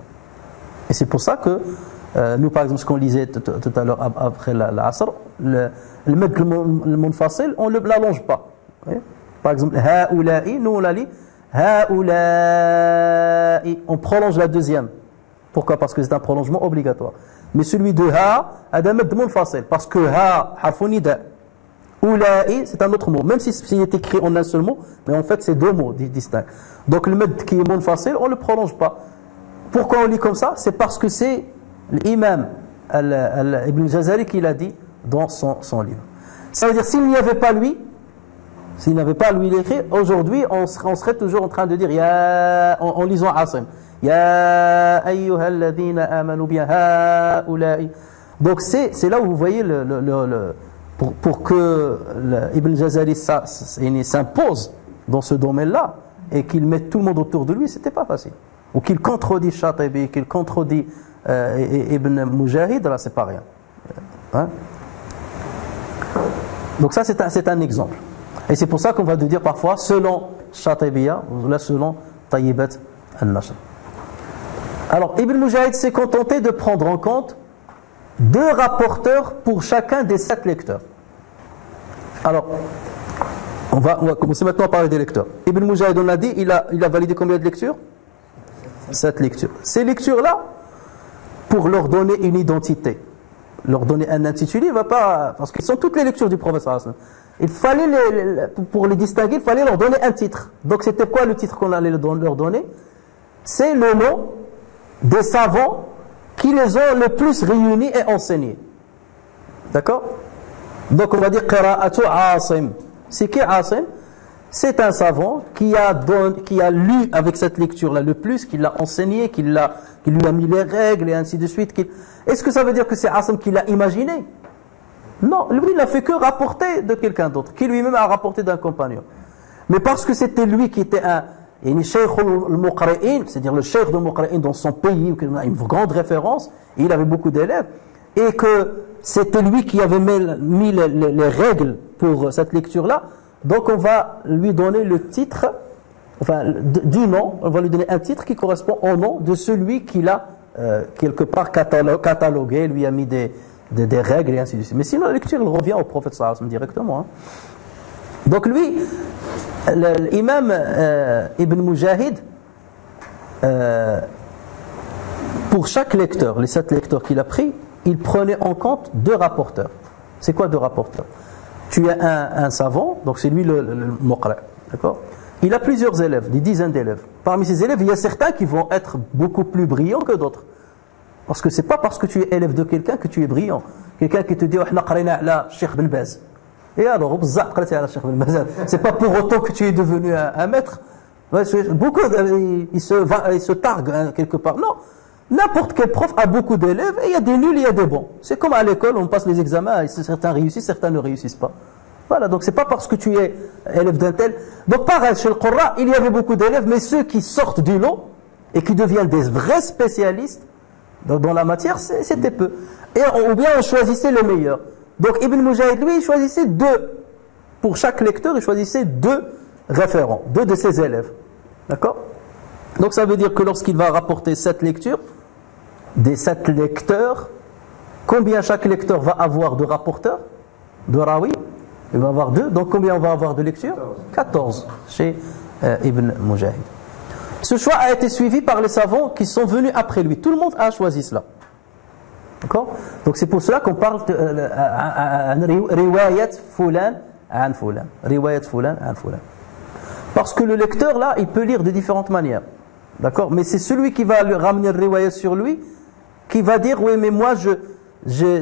Et c'est pour ça que nous, par exemple, ce qu'on lisait tout à l'heure après l'Asr, le mad al-munfasil, on ne l'allonge pas. Par exemple, Ha'ula'i, nous on la lit Ha'ula'i, on prolonge la deuxième. Pourquoi? Parce que c'est un prolongement obligatoire. Mais celui de Ha, a un mad munfasil, parce que Ha, harfun nida. Oula'i, c'est un autre mot, même s'il est écrit en un seul mot, mais en fait c'est 2 mots distincts. Donc le med qui est munfasil, on ne le prolonge pas. Pourquoi on lit comme ça? C'est parce que c'est l'imam Ibn Jazari qui l'a dit dans son livre. Ça veut dire s'il n'y avait pas lui, l'écrit, aujourd'hui on serait toujours en train de dire en lisant Asim, Ya ayyuhalladhina amanu bien ha'ula'i. Donc c'est là où vous voyez pour que Ibn Jazari s'impose dans ce domaine-là et qu'il mette tout le monde autour de lui, c'était pas facile. Ou qu'il contredit Shatibi, qu'il contredit Ibn Mujahid, là c'est pas rien. Hein? Donc ça c'est un exemple. Et c'est pour ça qu'on va te dire parfois selon Shatibiya, ou là selon Tayyibat al-Nashr. Alors Ibn Mujahid s'est contenté de prendre en compte 2 rapporteurs pour chacun des 7 lecteurs. Alors, on va commencer maintenant à parler des lecteurs. Ibn Mujahid, on a dit, il a validé combien de lectures? 7 lectures. Ces lectures-là, pour leur donner une identité, leur donner un intitulé, il va pas, parce que ce sont toutes les lectures du prophète sallallahu alayhi wa sallam. il fallait pour les distinguer, il fallait leur donner un titre. Donc c'était quoi le titre qu'on allait leur donner? C'est le nom des savants qui les ont le plus réunis et enseignés. D'accord? Donc on va dire Qira'atu Asim. C'est qui Asim? C'est un savant qui a lu avec cette lecture-là le plus, qui l'a enseigné, qui lui a mis les règles et ainsi de suite. Est-ce que ça veut dire que c'est Asim qui l'a imaginé? Non, lui il n'a fait que rapporter de quelqu'un d'autre, qui lui-même a rapporté d'un compagnon. Mais parce que c'était lui qui était un Cheikh al-Muqri'in, c'est-à-dire le Cheikh de Muqri'in dans son pays, une grande référence, et il avait beaucoup d'élèves, et que c'était lui qui avait mis les règles pour cette lecture-là, donc on va lui donner le titre, enfin du nom, on va lui donner un titre qui correspond au nom de celui qui l'a quelque part catalogué, lui a mis des règles et ainsi de suite. Mais sinon la lecture elle revient au prophète sallallahu alayhi wa sallam directement. Hein. Donc lui, l'imam Ibn Mujahid, pour chaque lecteur, les 7 lecteurs qu'il a pris, il prenait en compte 2 rapporteurs. C'est quoi 2 rapporteurs? Tu as un savant, donc c'est lui le muqri', d'accord? Il a plusieurs élèves, des dizaines d'élèves. Parmi ces élèves, il y a certains qui vont être beaucoup plus brillants que d'autres. Parce que c'est pas parce que tu es élève de quelqu'un que tu es brillant. Quelqu'un qui te dit « Cheikh Ben Baz ». Et alors, c'est pas pour autant que tu es devenu un maître. Beaucoup, ils se targuent hein, quelque part. Non, n'importe quel prof a beaucoup d'élèves et il y a des nuls, il y a des bons. C'est comme à l'école, on passe les examens, et certains réussissent, certains ne réussissent pas. Voilà, donc c'est pas parce que tu es élève d'un tel. Donc pareil, chez le Qurra, il y avait beaucoup d'élèves, mais ceux qui sortent du lot et qui deviennent des vrais spécialistes dans la matière, c'était peu. Ou bien on choisissait le meilleur. Donc Ibn Mujahid, lui, il choisissait 2. Pour chaque lecteur, il choisissait 2 référents, 2 de ses élèves. D'accord? Donc ça veut dire que lorsqu'il va rapporter 7 lectures, des 7 lecteurs, combien chaque lecteur va avoir de rapporteurs? De rawi? Il va avoir 2. Donc combien on va avoir de lectures? 14 chez Ibn Mujahid. Ce choix a été suivi par les savants qui sont venus après lui. Tout le monde a choisi cela. D'accord? Donc c'est pour cela qu'on parle de riwayat fulan an fulan. Riwayat fulan an fulan. Parce que le lecteur là, il peut lire de différentes manières. D'accord? Mais c'est celui qui va lui ramener le riwayat sur lui qui va dire oui mais moi j'ai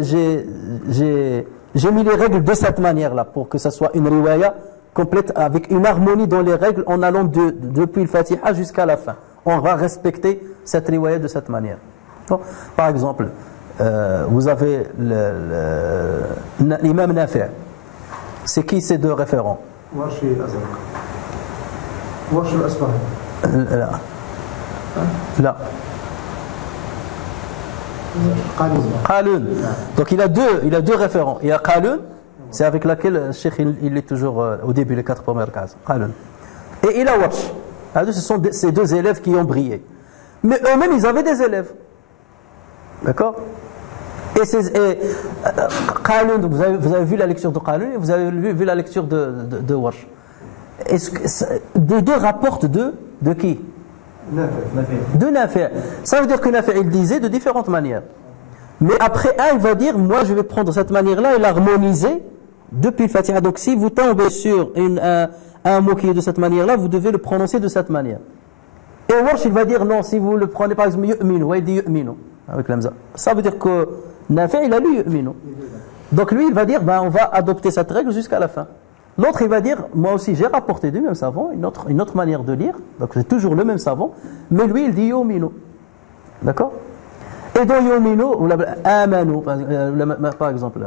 mis les règles de cette manière là pour que ça soit une riwayat complète avec une harmonie dans les règles en allant depuis le Fatiha jusqu'à la fin. On va respecter cette riwayat de cette manière. Bon. Par exemple, vous avez l'imam Nafi'. C'est qui ces 2 référents? Warshi al-Azraq. Warshi al-Asbahani. Là. Qalun. Donc il a deux référents. Il y a Qalun, c'est avec laquelle le Cheikh il est toujours au début, les 4 premières cases. Qalun. Et il a Warsh. Ce sont ces 2 élèves qui ont brillé. Mais eux-mêmes, ils avaient des élèves. D'accord? Et Qalun, vous avez vu la lecture de Qalun et vous avez vu la lecture de Warsh. Les 2 rapportent de qui? De Nafi'. Ça veut dire que Nafi' il disait de différentes manières. Mais après il va dire moi je vais prendre cette manière-là et l'harmoniser depuis le Fatiha. Donc si vous tombez sur un mot qui est de cette manière-là, vous devez le prononcer de cette manière. Et Warsh il va dire non, si vous le prenez par exemple yu'minu, il dit yu'minu avec l'hamza. Ça veut dire que Nafi' il a lu yu'minu. Donc lui il va dire on va adopter cette règle jusqu'à la fin. L'autre, il va dire, moi aussi, j'ai rapporté du même savant, une autre manière de lire, donc c'est toujours le même savant, mais lui, il dit yomino. D'accord? Et dans yomino, ou amanu, par exemple,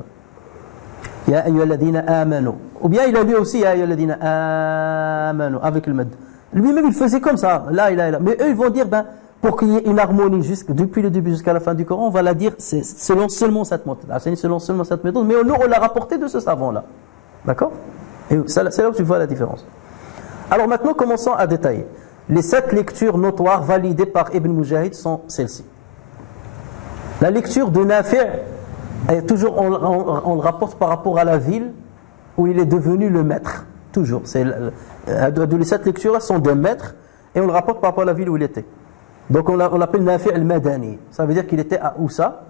ya ayyuhalladhina amanu. Ou bien il a lu aussi ya ayyuhalladhina amanu, avec le med. Lui-même, il faisait comme ça, là. Mais eux, ils vont dire, pour qu'il y ait une harmonie depuis le début jusqu'à la fin du Coran, on va la dire selon seulement cette méthode. Mais nous, on l'a rapporté de ce savant-là. D'accord? Et c'est là où tu vois la différence. Alors maintenant, commençons à détailler. Les 7 lectures notoires validées par Ibn Mujahid sont celles-ci. La lecture de Nafi', toujours on le rapporte par rapport à la ville où il est devenu le maître. Toujours. Les 7 lectures sont des maîtres et on le rapporte par rapport à la ville où il était. Donc on l'appelle Nafi' al-Madani. Ça veut dire qu'il était à Oussa,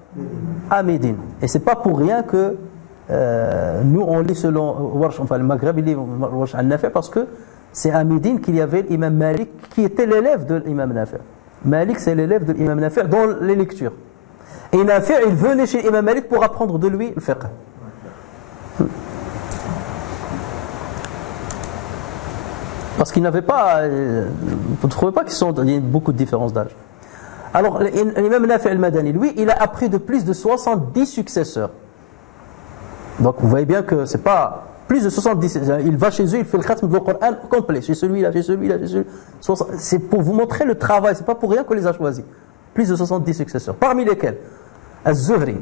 à Médine. Et c'est pas pour rien que nous on lit selon Warsh, enfin le Maghreb il lit Warsh al-Nafi' parce que c'est à Médine qu'il y avait l'imam Malik qui était l'élève de l'imam Nafi'. Malik c'est l'élève de l'imam Nafi' dans les lectures. Et Nafi' il venait chez l'imam Malik pour apprendre de lui le fiqh. Parce qu'il n'avait pas, vous ne trouvez pas qu'il y a beaucoup de différences d'âge. Alors l'imam Nafi' al-Madani, lui, il a appris de plus de 70 successeurs. Donc vous voyez bien que c'est pas plus de 70. Il va chez eux, il fait le khatm du Coran complet. Chez celui-là, chez celui-là, chez celui-là. C'est pour vous montrer le travail, c'est pas pour rien qu'on les a choisis. Plus de 70 successeurs. Parmi lesquels Az-Zuhri,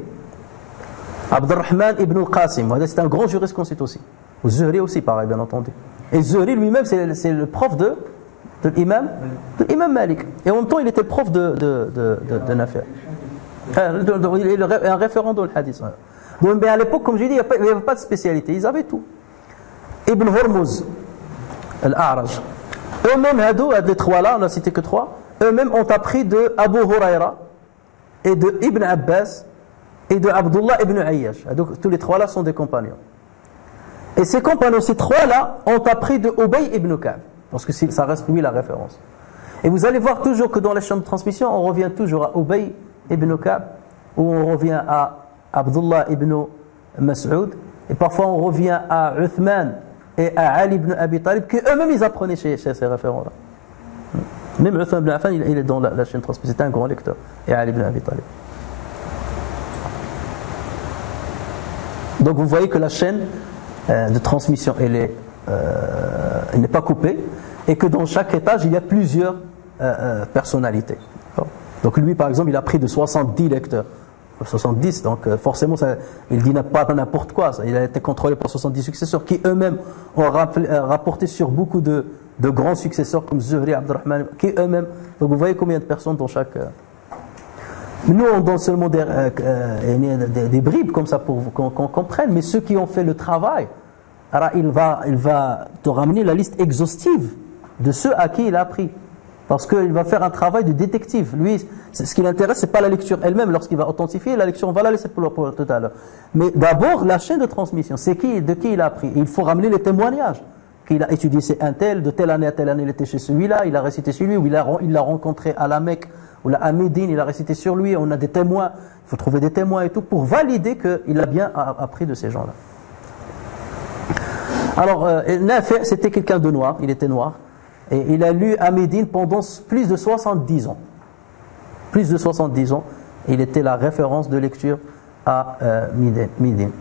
Abdurrahman ibn al-Qasim, c'est un grand jurisconsulte aussi. Az-Zuhri aussi, pareil, bien entendu. Et Az-Zuhri lui-même, c'est le prof de l'imam Malik. Et en même temps, il était prof de Nafi'. Il est un référent dans le hadith. Donc, à l'époque, comme j'ai dit, il n'y avait pas de spécialité. Ils avaient tout. Ibn Hormuz, Al-A'raj. Eux-mêmes, les trois-là, on n'a cité que trois, eux-mêmes ont appris de Abu Huraira et de Ibn Abbas et de Abdullah ibn Ayyash. Donc, tous les trois-là sont des compagnons. Et ces compagnons, ces trois-là, ont appris de Ubay ibn Ka'b. Parce que ça reste lui la référence. Et vous allez voir toujours que dans les chaînes de transmission, on revient toujours à Ubay ibn Ka'b, ou on revient à Abdullah ibn Mas'ud, et parfois on revient à Uthman et à Ali ibn Abi Talib, qui eux-mêmes ils apprenaient chez ces référents-là. Même Uthman ibn Affan, il est dans la chaîne de transmission, c'était un grand lecteur, et Ali ibn Abi Talib. Donc vous voyez que la chaîne de transmission, elle n'est pas coupée, et que dans chaque étage, il y a plusieurs personnalités. Donc lui, par exemple, il a pris de 70 lecteurs. 70, donc forcément, il dit pas n'importe quoi. Il a été contrôlé par 70 successeurs qui eux-mêmes ont rapporté sur beaucoup de grands successeurs comme Zuhri, Abdurrahman, qui eux-mêmes. Donc vous voyez combien de personnes dans chaque... Nous, on donne seulement des bribes comme ça pour qu'on comprenne, mais ceux qui ont fait le travail, alors il va te ramener la liste exhaustive de ceux à qui il a appris. Parce qu'il va faire un travail de détective. Lui, ce qui l'intéresse, ce n'est pas la lecture elle-même. Lorsqu'il va authentifier, la lecture, on va la laisser pour tout à l'heure. Mais d'abord, la chaîne de transmission, c'est de qui il a appris. Et il faut ramener les témoignages. Qu'il a étudié, c'est un tel, de telle année à telle année, il était chez celui-là, il a récité sur lui, ou il l'a rencontré à la Mecque, ou à Médine, il a récité sur lui, on a des témoins. Il faut trouver des témoins et tout, pour valider qu'il a bien appris de ces gens-là. Alors, Nafi', c'était quelqu'un de noir, il était noir. Et il a lu à Médine pendant plus de 70 ans. Plus de 70 ans. Il était la référence de lecture à Médine.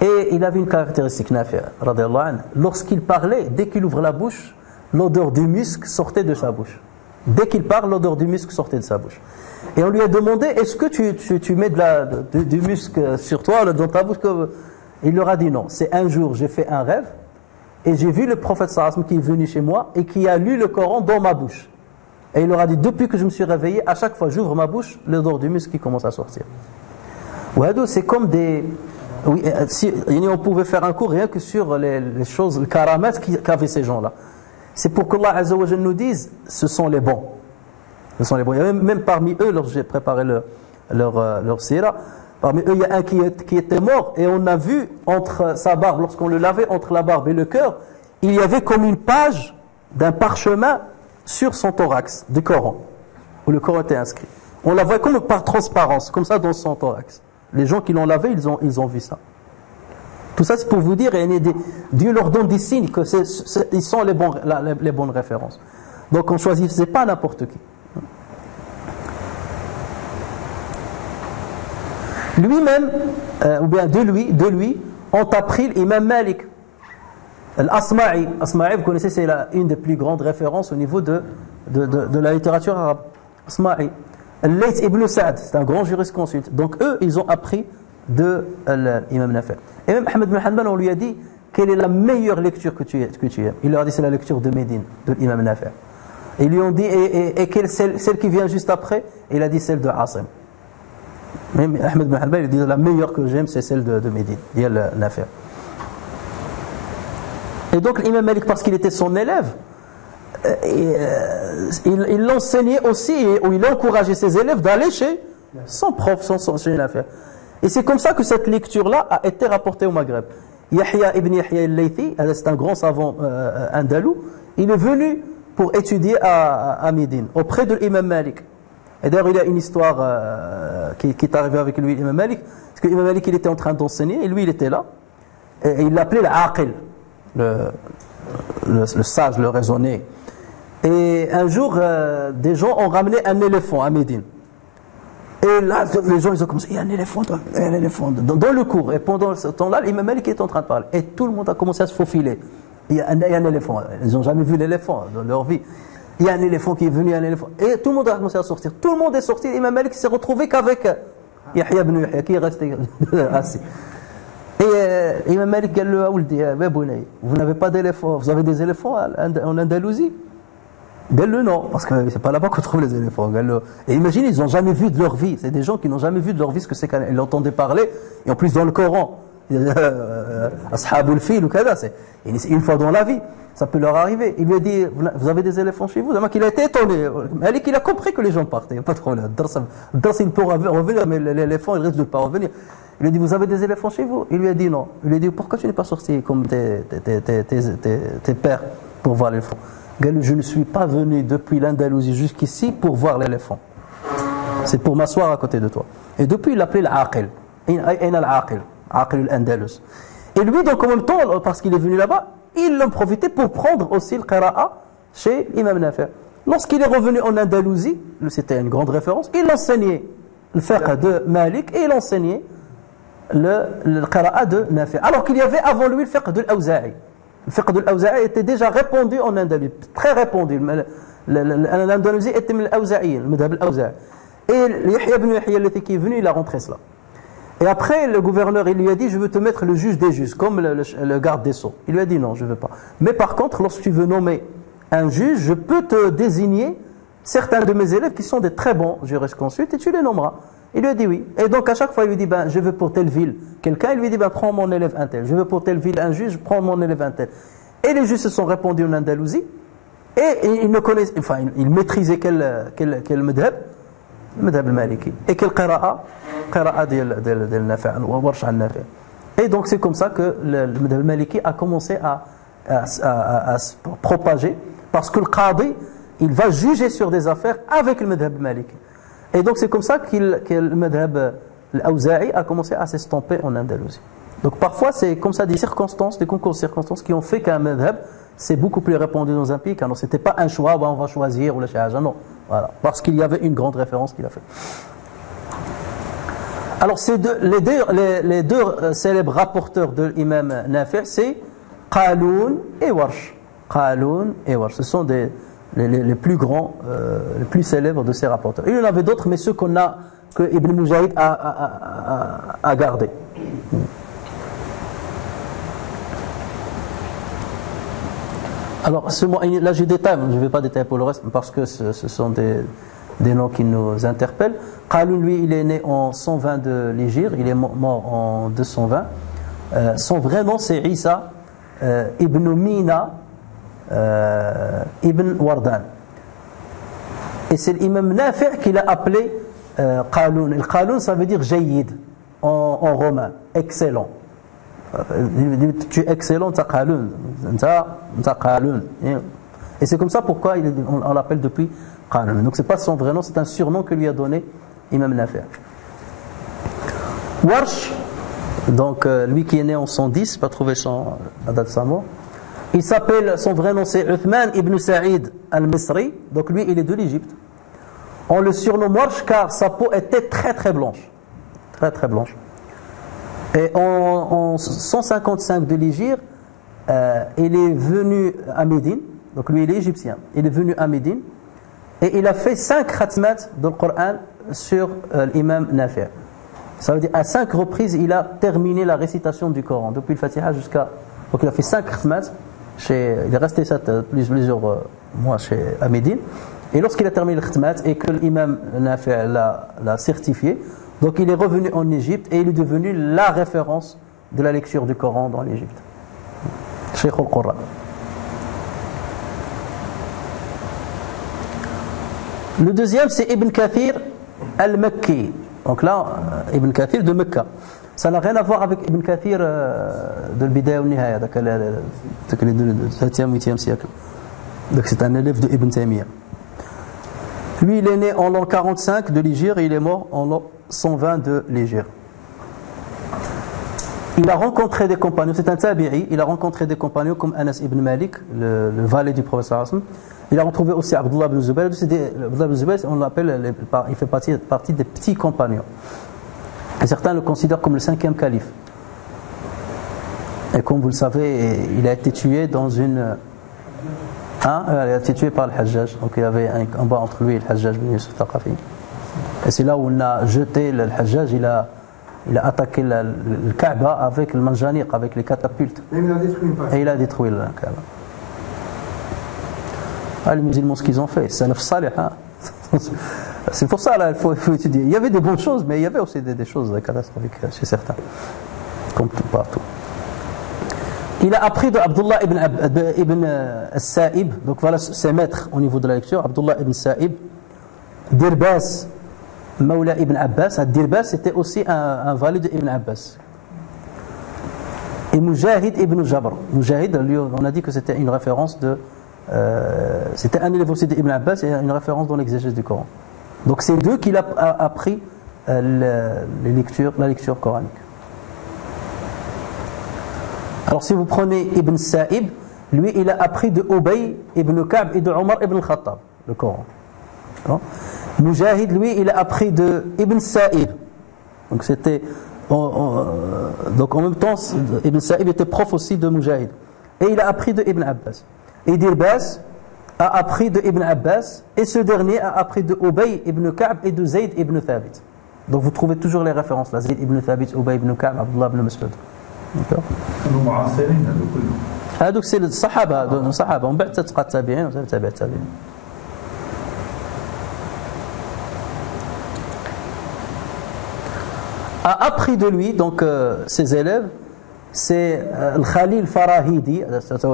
Et il avait une caractéristique, Nafi', radiyallahu anhu. Lorsqu'il parlait, dès qu'il ouvre la bouche, l'odeur du musc sortait de sa bouche. Dès qu'il parle, l'odeur du musc sortait de sa bouche. Et on lui a demandé, est-ce que tu mets du musc sur toi, dans ta bouche? Il leur a dit non. C'est un jour, j'ai fait un rêve. Et j'ai vu le prophète sallallahu qui est venu chez moi et qui a lu le Coran dans ma bouche. Et il leur a dit, depuis que je me suis réveillé, à chaque fois que j'ouvre ma bouche, l'odeur du musc qui commence à sortir. C'est comme des... Oui, si on pouvait faire un cours rien que sur les choses, le karamat qu'avaient ces gens-là. C'est pour qu'Allah Azza wa Jalla nous dise, ce sont les bons. Ce sont les bons. Il y a même parmi eux, lorsque j'ai préparé leur sira, parmi eux, il y a un qui était mort et on a vu entre sa barbe, lorsqu'on le lavait, entre la barbe et le cœur, il y avait comme une page d'un parchemin sur son thorax du Coran, où le Coran était inscrit. On la voit comme par transparence, comme ça dans son thorax. Les gens qui l'ont lavé, ils ont vu ça. Tout ça, c'est pour vous dire, Dieu leur donne des signes qu'ils sont les bonnes références. Donc on ne choisissait pas n'importe qui. Lui-même, ou bien de lui, ont appris l'imam Malik. Al-Asma'i. Asma'i, vous connaissez, c'est une des plus grandes références au niveau de la littérature arabe. Asma'i. Al-Layth ibn Sa'd, c'est un grand jurisconsulte. Donc eux, ils ont appris de l'imam Nafi'. Et même Ahmed ibn Hanbal, on lui a dit, quelle est la meilleure lecture que tu aimes? Il leur a dit, c'est la lecture de Médine, de l'imam Nafi'. Et ils lui ont dit, et celle qui vient juste après? Il a dit celle de Asim. Même Ahmed ibn Hanbal, il dit, la meilleure que j'aime, c'est celle de Médine, il y a Nafi'. Et donc l'imam Malik, parce qu'il était son élève, il l'enseignait aussi, ou il encourageait ses élèves d'aller chez son prof, chez Nafi'. Et c'est comme ça que cette lecture-là a été rapportée au Maghreb. Yahya ibn Yahya al-Laythi, c'est un grand savant andalou, il est venu pour étudier à Médine, auprès de l'imam Malik. Et d'ailleurs, il y a une histoire qui est arrivée avec lui, l'imam Malik, parce que l'imam Malik, il était en train d'enseigner, et lui, il était là, et il l'appelait l'aqil, le sage, le raisonné. Et un jour, des gens ont ramené un éléphant à Médine. Et là, les gens, ils ont commencé, il y a un éléphant dans le cours. Et pendant ce temps-là, l'imam Malik est en train de parler. Et tout le monde a commencé à se faufiler. Il y a un éléphant. Ils n'ont jamais vu l'éléphant dans leur vie. Il y a un éléphant qui est venu, un éléphant. Et tout le monde a commencé à sortir. Tout le monde est sorti. L'imam Malik s'est retrouvé qu'avec Yahya ibn Yahya, qui est resté assis. Et l'imam Malik dit, vous n'avez pas d'éléphant, vous avez des éléphants en Andalousie? Dis-le non, parce que c'est pas là-bas qu'on trouve les éléphants. Et imagine, ils n'ont jamais vu de leur vie. C'est des gens qui n'ont jamais vu de leur vie ce que c'est qu'ils l'entendaient parler. Et en plus dans le Coran, Ashabul fil ou kada, c'est une fois dans la vie. Ça peut leur arriver. Il lui a dit, vous avez des éléphants chez vous? Il a été étonné. Il a compris que les gens partent. Il n'y a pas de problème. Il peut revenir, mais l'éléphant, il risque de ne pas revenir. Il lui a dit, vous avez des éléphants chez vous? Il lui a dit non. Il lui a dit, pourquoi tu n'es pas sorti comme tes pères pour voir l'éléphant? Je ne suis pas venu depuis l'Andalousie jusqu'ici pour voir l'éléphant. C'est pour m'asseoir à côté de toi. Et depuis, il l'appelait l'aqil. Aïna l'aqil, aqil al-Andalus. Et lui, donc en même temps, parce qu'il est venu là-bas, il en profitait pour prendre aussi le qira'a chez Imam Nafi'. Lorsqu'il est revenu en Andalousie, c'était une grande référence, il enseignait le fiqh de Malik et il enseignait le qira'a de Nafi'. Alors qu'il y avait avant lui le fiqh de l'Awza'i. Le fiqh de l'Awza'i était déjà répandu en Andalousie, très répandu. L'Andalousie était l'Awza'i, le madhab l'Awza'i. Et Yahya ibn Yahya qui est venu, il a rentré cela. Et après, le gouverneur, il lui a dit, je veux te mettre le juge des juges, comme le garde des sceaux. Il lui a dit, non, je ne veux pas. Mais par contre, lorsque tu veux nommer un juge, je peux te désigner certains de mes élèves qui sont des très bons jurisconsultes et tu les nommeras. Il lui a dit oui. Et donc à chaque fois, il lui dit, je veux pour telle ville quelqu'un. Il lui dit, prends mon élève un tel. Je veux pour telle ville un juge, prends mon élève un tel. Et les juges se sont répandus en Andalousie. Et ils ne connaissaient, enfin, ils maîtrisaient quel madhab, le madhab al-Maliki. Et quel qira'a del Nafi', warsh al-Nafi'. Et donc c'est comme ça que le madhab al-Maliki a commencé à se propager. Parce que le qadi, il va juger sur des affaires avec le madhab al-Maliki. Et donc c'est comme ça que le madhab al-Awza'i a commencé à s'estomper en Andalousie. Donc parfois c'est comme ça des circonstances, des concours de circonstances qui ont fait qu'un madhab c'est beaucoup plus répandu dans un pays. Alors c'était pas un choix, on va choisir ou le shahaja, non. Voilà, parce qu'il y avait une grande référence qu'il a fait. Alors les deux célèbres rapporteurs de l'imam Nafi', c'est Qaloun et Warsh. Qaloun et Warsh, ce sont les plus grands, les plus célèbres de ces rapporteurs. Il y en avait d'autres, mais ceux que Ibn Mujahid a gardés. Alors, là je détaille, je ne vais pas détailler pour le reste, parce que ce sont des noms qui nous interpellent. Qaloun, lui, il est né en 120 de l'Hégire, il est mort en 220. Son vrai nom, c'est Isa ibn Mina ibn Wardan. Et c'est l'imam Nafi' qui l'a appelé Qaloun. Et Qaloun, ça veut dire Jayyid en romain, excellent. Tu es excellent, tu es Qaloun. Et c'est comme ça pourquoi on l'appelle depuis Qaloun. Donc ce n'est pas son vrai nom, c'est un surnom que lui a donné Imam Nafi'. Warsh, donc lui qui est né en 110, pas trouvé la date de sa mort. Il s'appelle, son vrai nom c'est Uthman ibn Sa'id al-Misri. Donc lui il est de l'Égypte. On le surnomme Warsh car sa peau était très très blanche. Très très blanche. Et en 155 de l'Hégire, il est venu à Médine. Donc lui il est égyptien. Il est venu à Médine. Et il a fait 5 khatmat dans le Coran sur l'imam Nafi'. Ça veut dire à 5 reprises il a terminé la récitation du Coran. Depuis le Fatiha jusqu'à... Donc il a fait 5 khatmat. Il est resté plusieurs mois à Médine. Et lorsqu'il a terminé le khatmat et que l'imam Nafi' l'a certifié, donc il est revenu en Égypte et il est devenu la référence de la lecture du Coran dans l'Égypte. Cheikh al-Qurra. Le deuxième c'est Ibn Kathir al-Makki. Donc là, Ibn Kathir de Mecca. Ça n'a rien à voir avec Ibn Kathir de l'Bidaya ou Nihaya, le 7e, 8e siècle. Donc c'est un élève de Ibn Taymiyyah. Lui, il est né en l'an 45 de l'Hégire et il est mort en l'an 120 de l'Hégire. Il a rencontré des compagnons, c'est un tabi'i, il a rencontré des compagnons comme Anas ibn Malik, le valet du prophète sallallahu alayhi wa sallam. Il a retrouvé aussi Abdullah ibn Zubayr. Abdullah ibn Zubayr, on l'appelle, il fait partie des petits compagnons. Et certains le considèrent comme le 5e calife. Et comme vous le savez, il a été tué dans une... il a été tué par le Hajjaj. Donc il y avait un combat entre lui et le Hajjaj ibn Yusuf Thaqafi. Et c'est là où on a jeté le Hajjaj, il a attaqué le Kaaba avec le manjaniq, avec les catapultes. Et il a détruit une page. Et il a détruit le Kaaba. Les musulmans, ce qu'ils ont fait, c'est salih. C'est pour ça il faut étudier. Il y avait des bonnes choses, mais il y avait aussi des choses catastrophiques chez certains, comme tout partout. Il a appris de Abdullah ibn Sa'ib, donc voilà ses maîtres au niveau de la lecture. Abdullah ibn Sa'ib, Dirbas, Mawla ibn Abbas. Dirbas c'était aussi un valet d'Ibn Abbas. Et Mujahid ibn Jabr. Mujahid, lui, on a dit que c'était une référence de. C'était un élève aussi d'Ibn Abbas et une référence dans l'exégèse du Coran. Donc c'est d'eux qu'il a appris la lecture coranique. Alors si vous prenez Ibn Sa'ib, lui il a appris de Ubay ibn Ka'b et de Omar ibn Khattab, le Coran. Mujahid, lui, il a appris de Ibn Sa'ib. Donc c'était... donc en même temps, Ibn Sa'ib était prof aussi de Mujahid. Et il a appris de Ibn Abbas. Et Dirbas a appris de Ibn Abbas. Et ce dernier a appris de Ubay ibn Ka'b et de Zayd ibn Thabit. Donc vous trouvez toujours les références là. Zayd ibn Thabit, Ubay ibn Ka'b, Abdullah ibn Mas'ud. D'accord. Donc c'est le Sahaba. On بعد تتقى التابعين وتتابع التابعين. A appris de lui, donc ses élèves, c'est Al-Khalil Farahidi, c'est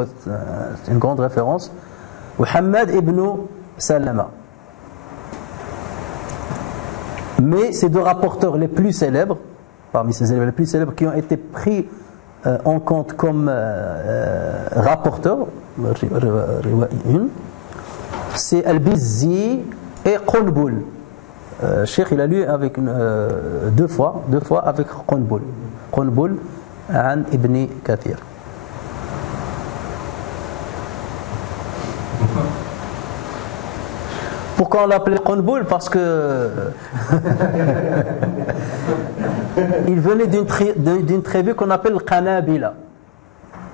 une grande référence, Muhammad ibn Salama. Mais ces deux rapporteurs les plus célèbres, parmi ces élèves les plus célèbres qui ont été pris en compte comme rapporteurs, c'est Al-Bizzi et Qunbul. Cheikh il a lu avec deux fois avec Qunbul an Ibn Kathir. Pourquoi on l'appelait Qunbul? Parce que il venait d'une tribu qu'on appelle Al-Qanabila.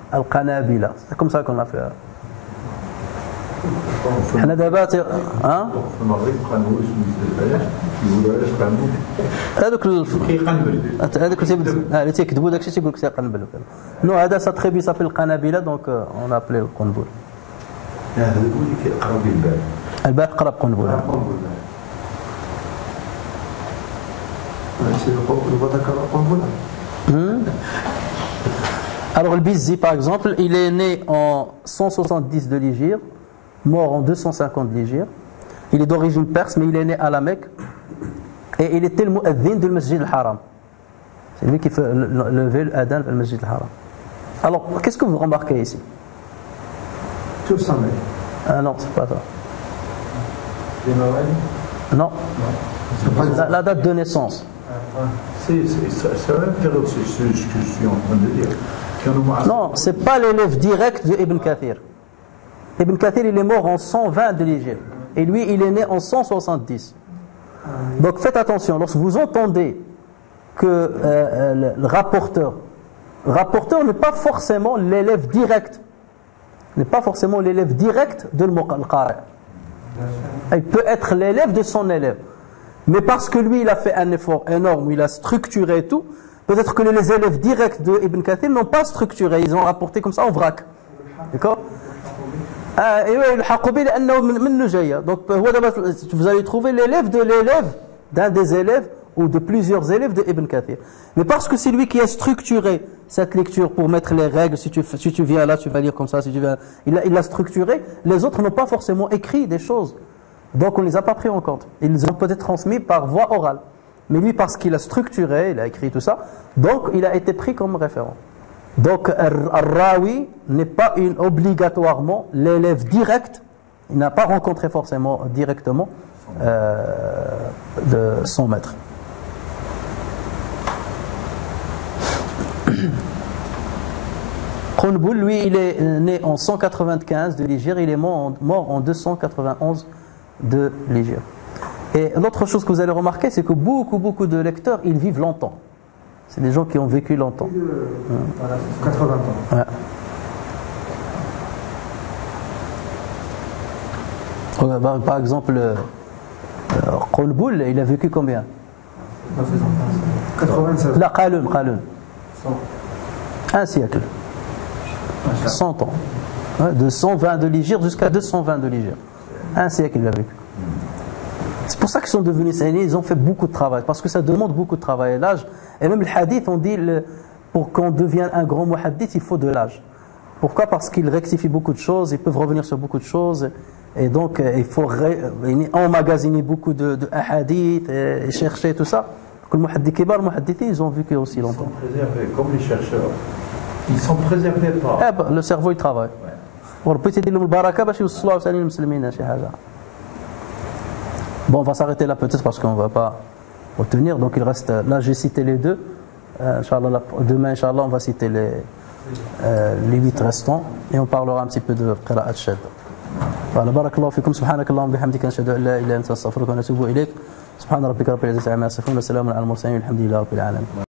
Al-Qanabila, c'est comme ça qu'on l'a fait. احنا دابا هذوك اللي تيكذبوا داكشي تيقول لك تيقنبل. نو هذا سا تري بي صافي القنابله دونك اون ابلي القنبل. هذا اللي كيقرب للباب. الباب قرب قنبل. Alors le Bizzi par exemple, il est né en 170 de l'Hégire, mort en 250 de l'Hégire. Il est d'origine perse, mais il est né à la Mecque. Et il était le mu'adhin du Masjid al-Haram. C'est lui qui fait lever l'adhan dans le Masjid al-Haram. Alors, qu'est-ce que vous remarquez ici? Tous ça, mec. Ah non, c'est pas ça. Les Mawali? Non. La date de naissance. Ça va faire aussi ce que je suis en train de dire. Non, c'est pas l'élève direct de Ibn Kathir. Ibn Kathir, il est mort en 120 de l'Hégire. Et lui, il est né en 170. Donc faites attention, lorsque vous entendez que le rapporteur n'est pas forcément l'élève direct. N'est pas forcément l'élève direct de l'Qari. Il peut être l'élève de son élève. Mais parce que lui, il a fait un effort énorme, il a structuré et tout, peut-être que les élèves directs de Ibn Kathir n'ont pas structuré, ils ont rapporté comme ça en vrac. D'accord? Donc vous allez trouver l'élève de l'élève d'un des élèves ou de plusieurs élèves de Ibn Kathir. Mais parce que c'est lui qui a structuré cette lecture pour mettre les règles, si tu viens là, tu vas lire comme ça, si tu viens, il l'a structuré, les autres n'ont pas forcément écrit des choses. Donc on ne les a pas pris en compte. Ils les ont peut-être transmis par voie orale. mais lui parce qu'il a structuré, il a écrit tout ça, donc il a été pris comme référent. Donc Al-Rawi n'est pas obligatoirement l'élève direct, il n'a pas rencontré forcément directement de son maître. Qunbul, lui, il est né en 195 de l'Hégire, il est mort en 291 de l'Hégire. Et l'autre chose que vous allez remarquer, c'est que beaucoup de lecteurs, ils vivent longtemps. C'est des gens qui ont vécu longtemps. Voilà, 80 ans. Ouais. Par exemple, Qunbul, il a vécu combien? 96. Là, Qalun. 1 siècle. 100 ans. Ouais, de 120 de l'Hégire jusqu'à 220 de l'Hégire. 1 siècle il a vécu. C'est pour ça qu'ils sont devenus saïnis, ils ont fait beaucoup de travail, parce que ça demande beaucoup de travail. L'âge, et même le hadith, on dit, pour qu'on devienne un grand muhaddith, il faut de l'âge. Pourquoi? Parce qu'ils rectifient beaucoup de choses, ils peuvent revenir sur beaucoup de choses, et donc il faut emmagasiner beaucoup de hadiths, et chercher tout ça. Le muhaddith kibar, le muhaddith, ils ont vécu aussi longtemps. Ils sont préservés, comme les chercheurs. Ils sont préservés par... Le cerveau, il travaille. Bon, on va s'arrêter là peut-être parce qu'on ne va pas retenir. Donc il reste, là j'ai cité les deux. Inch'Allah, demain, Inch'Allah, on va citer les 8 restants et on parlera un petit peu de qira'at shad. Voilà, barakallahu fikum, subhanakallahumma bihamdika, nashhadu an la ilaha illa anta, astaghfiruka wa natubu ilayk. Subhana rabbika rabbil izzati amma yasifun, wa salamun ala al mursalin, walhamdulillahi rabbil alamin.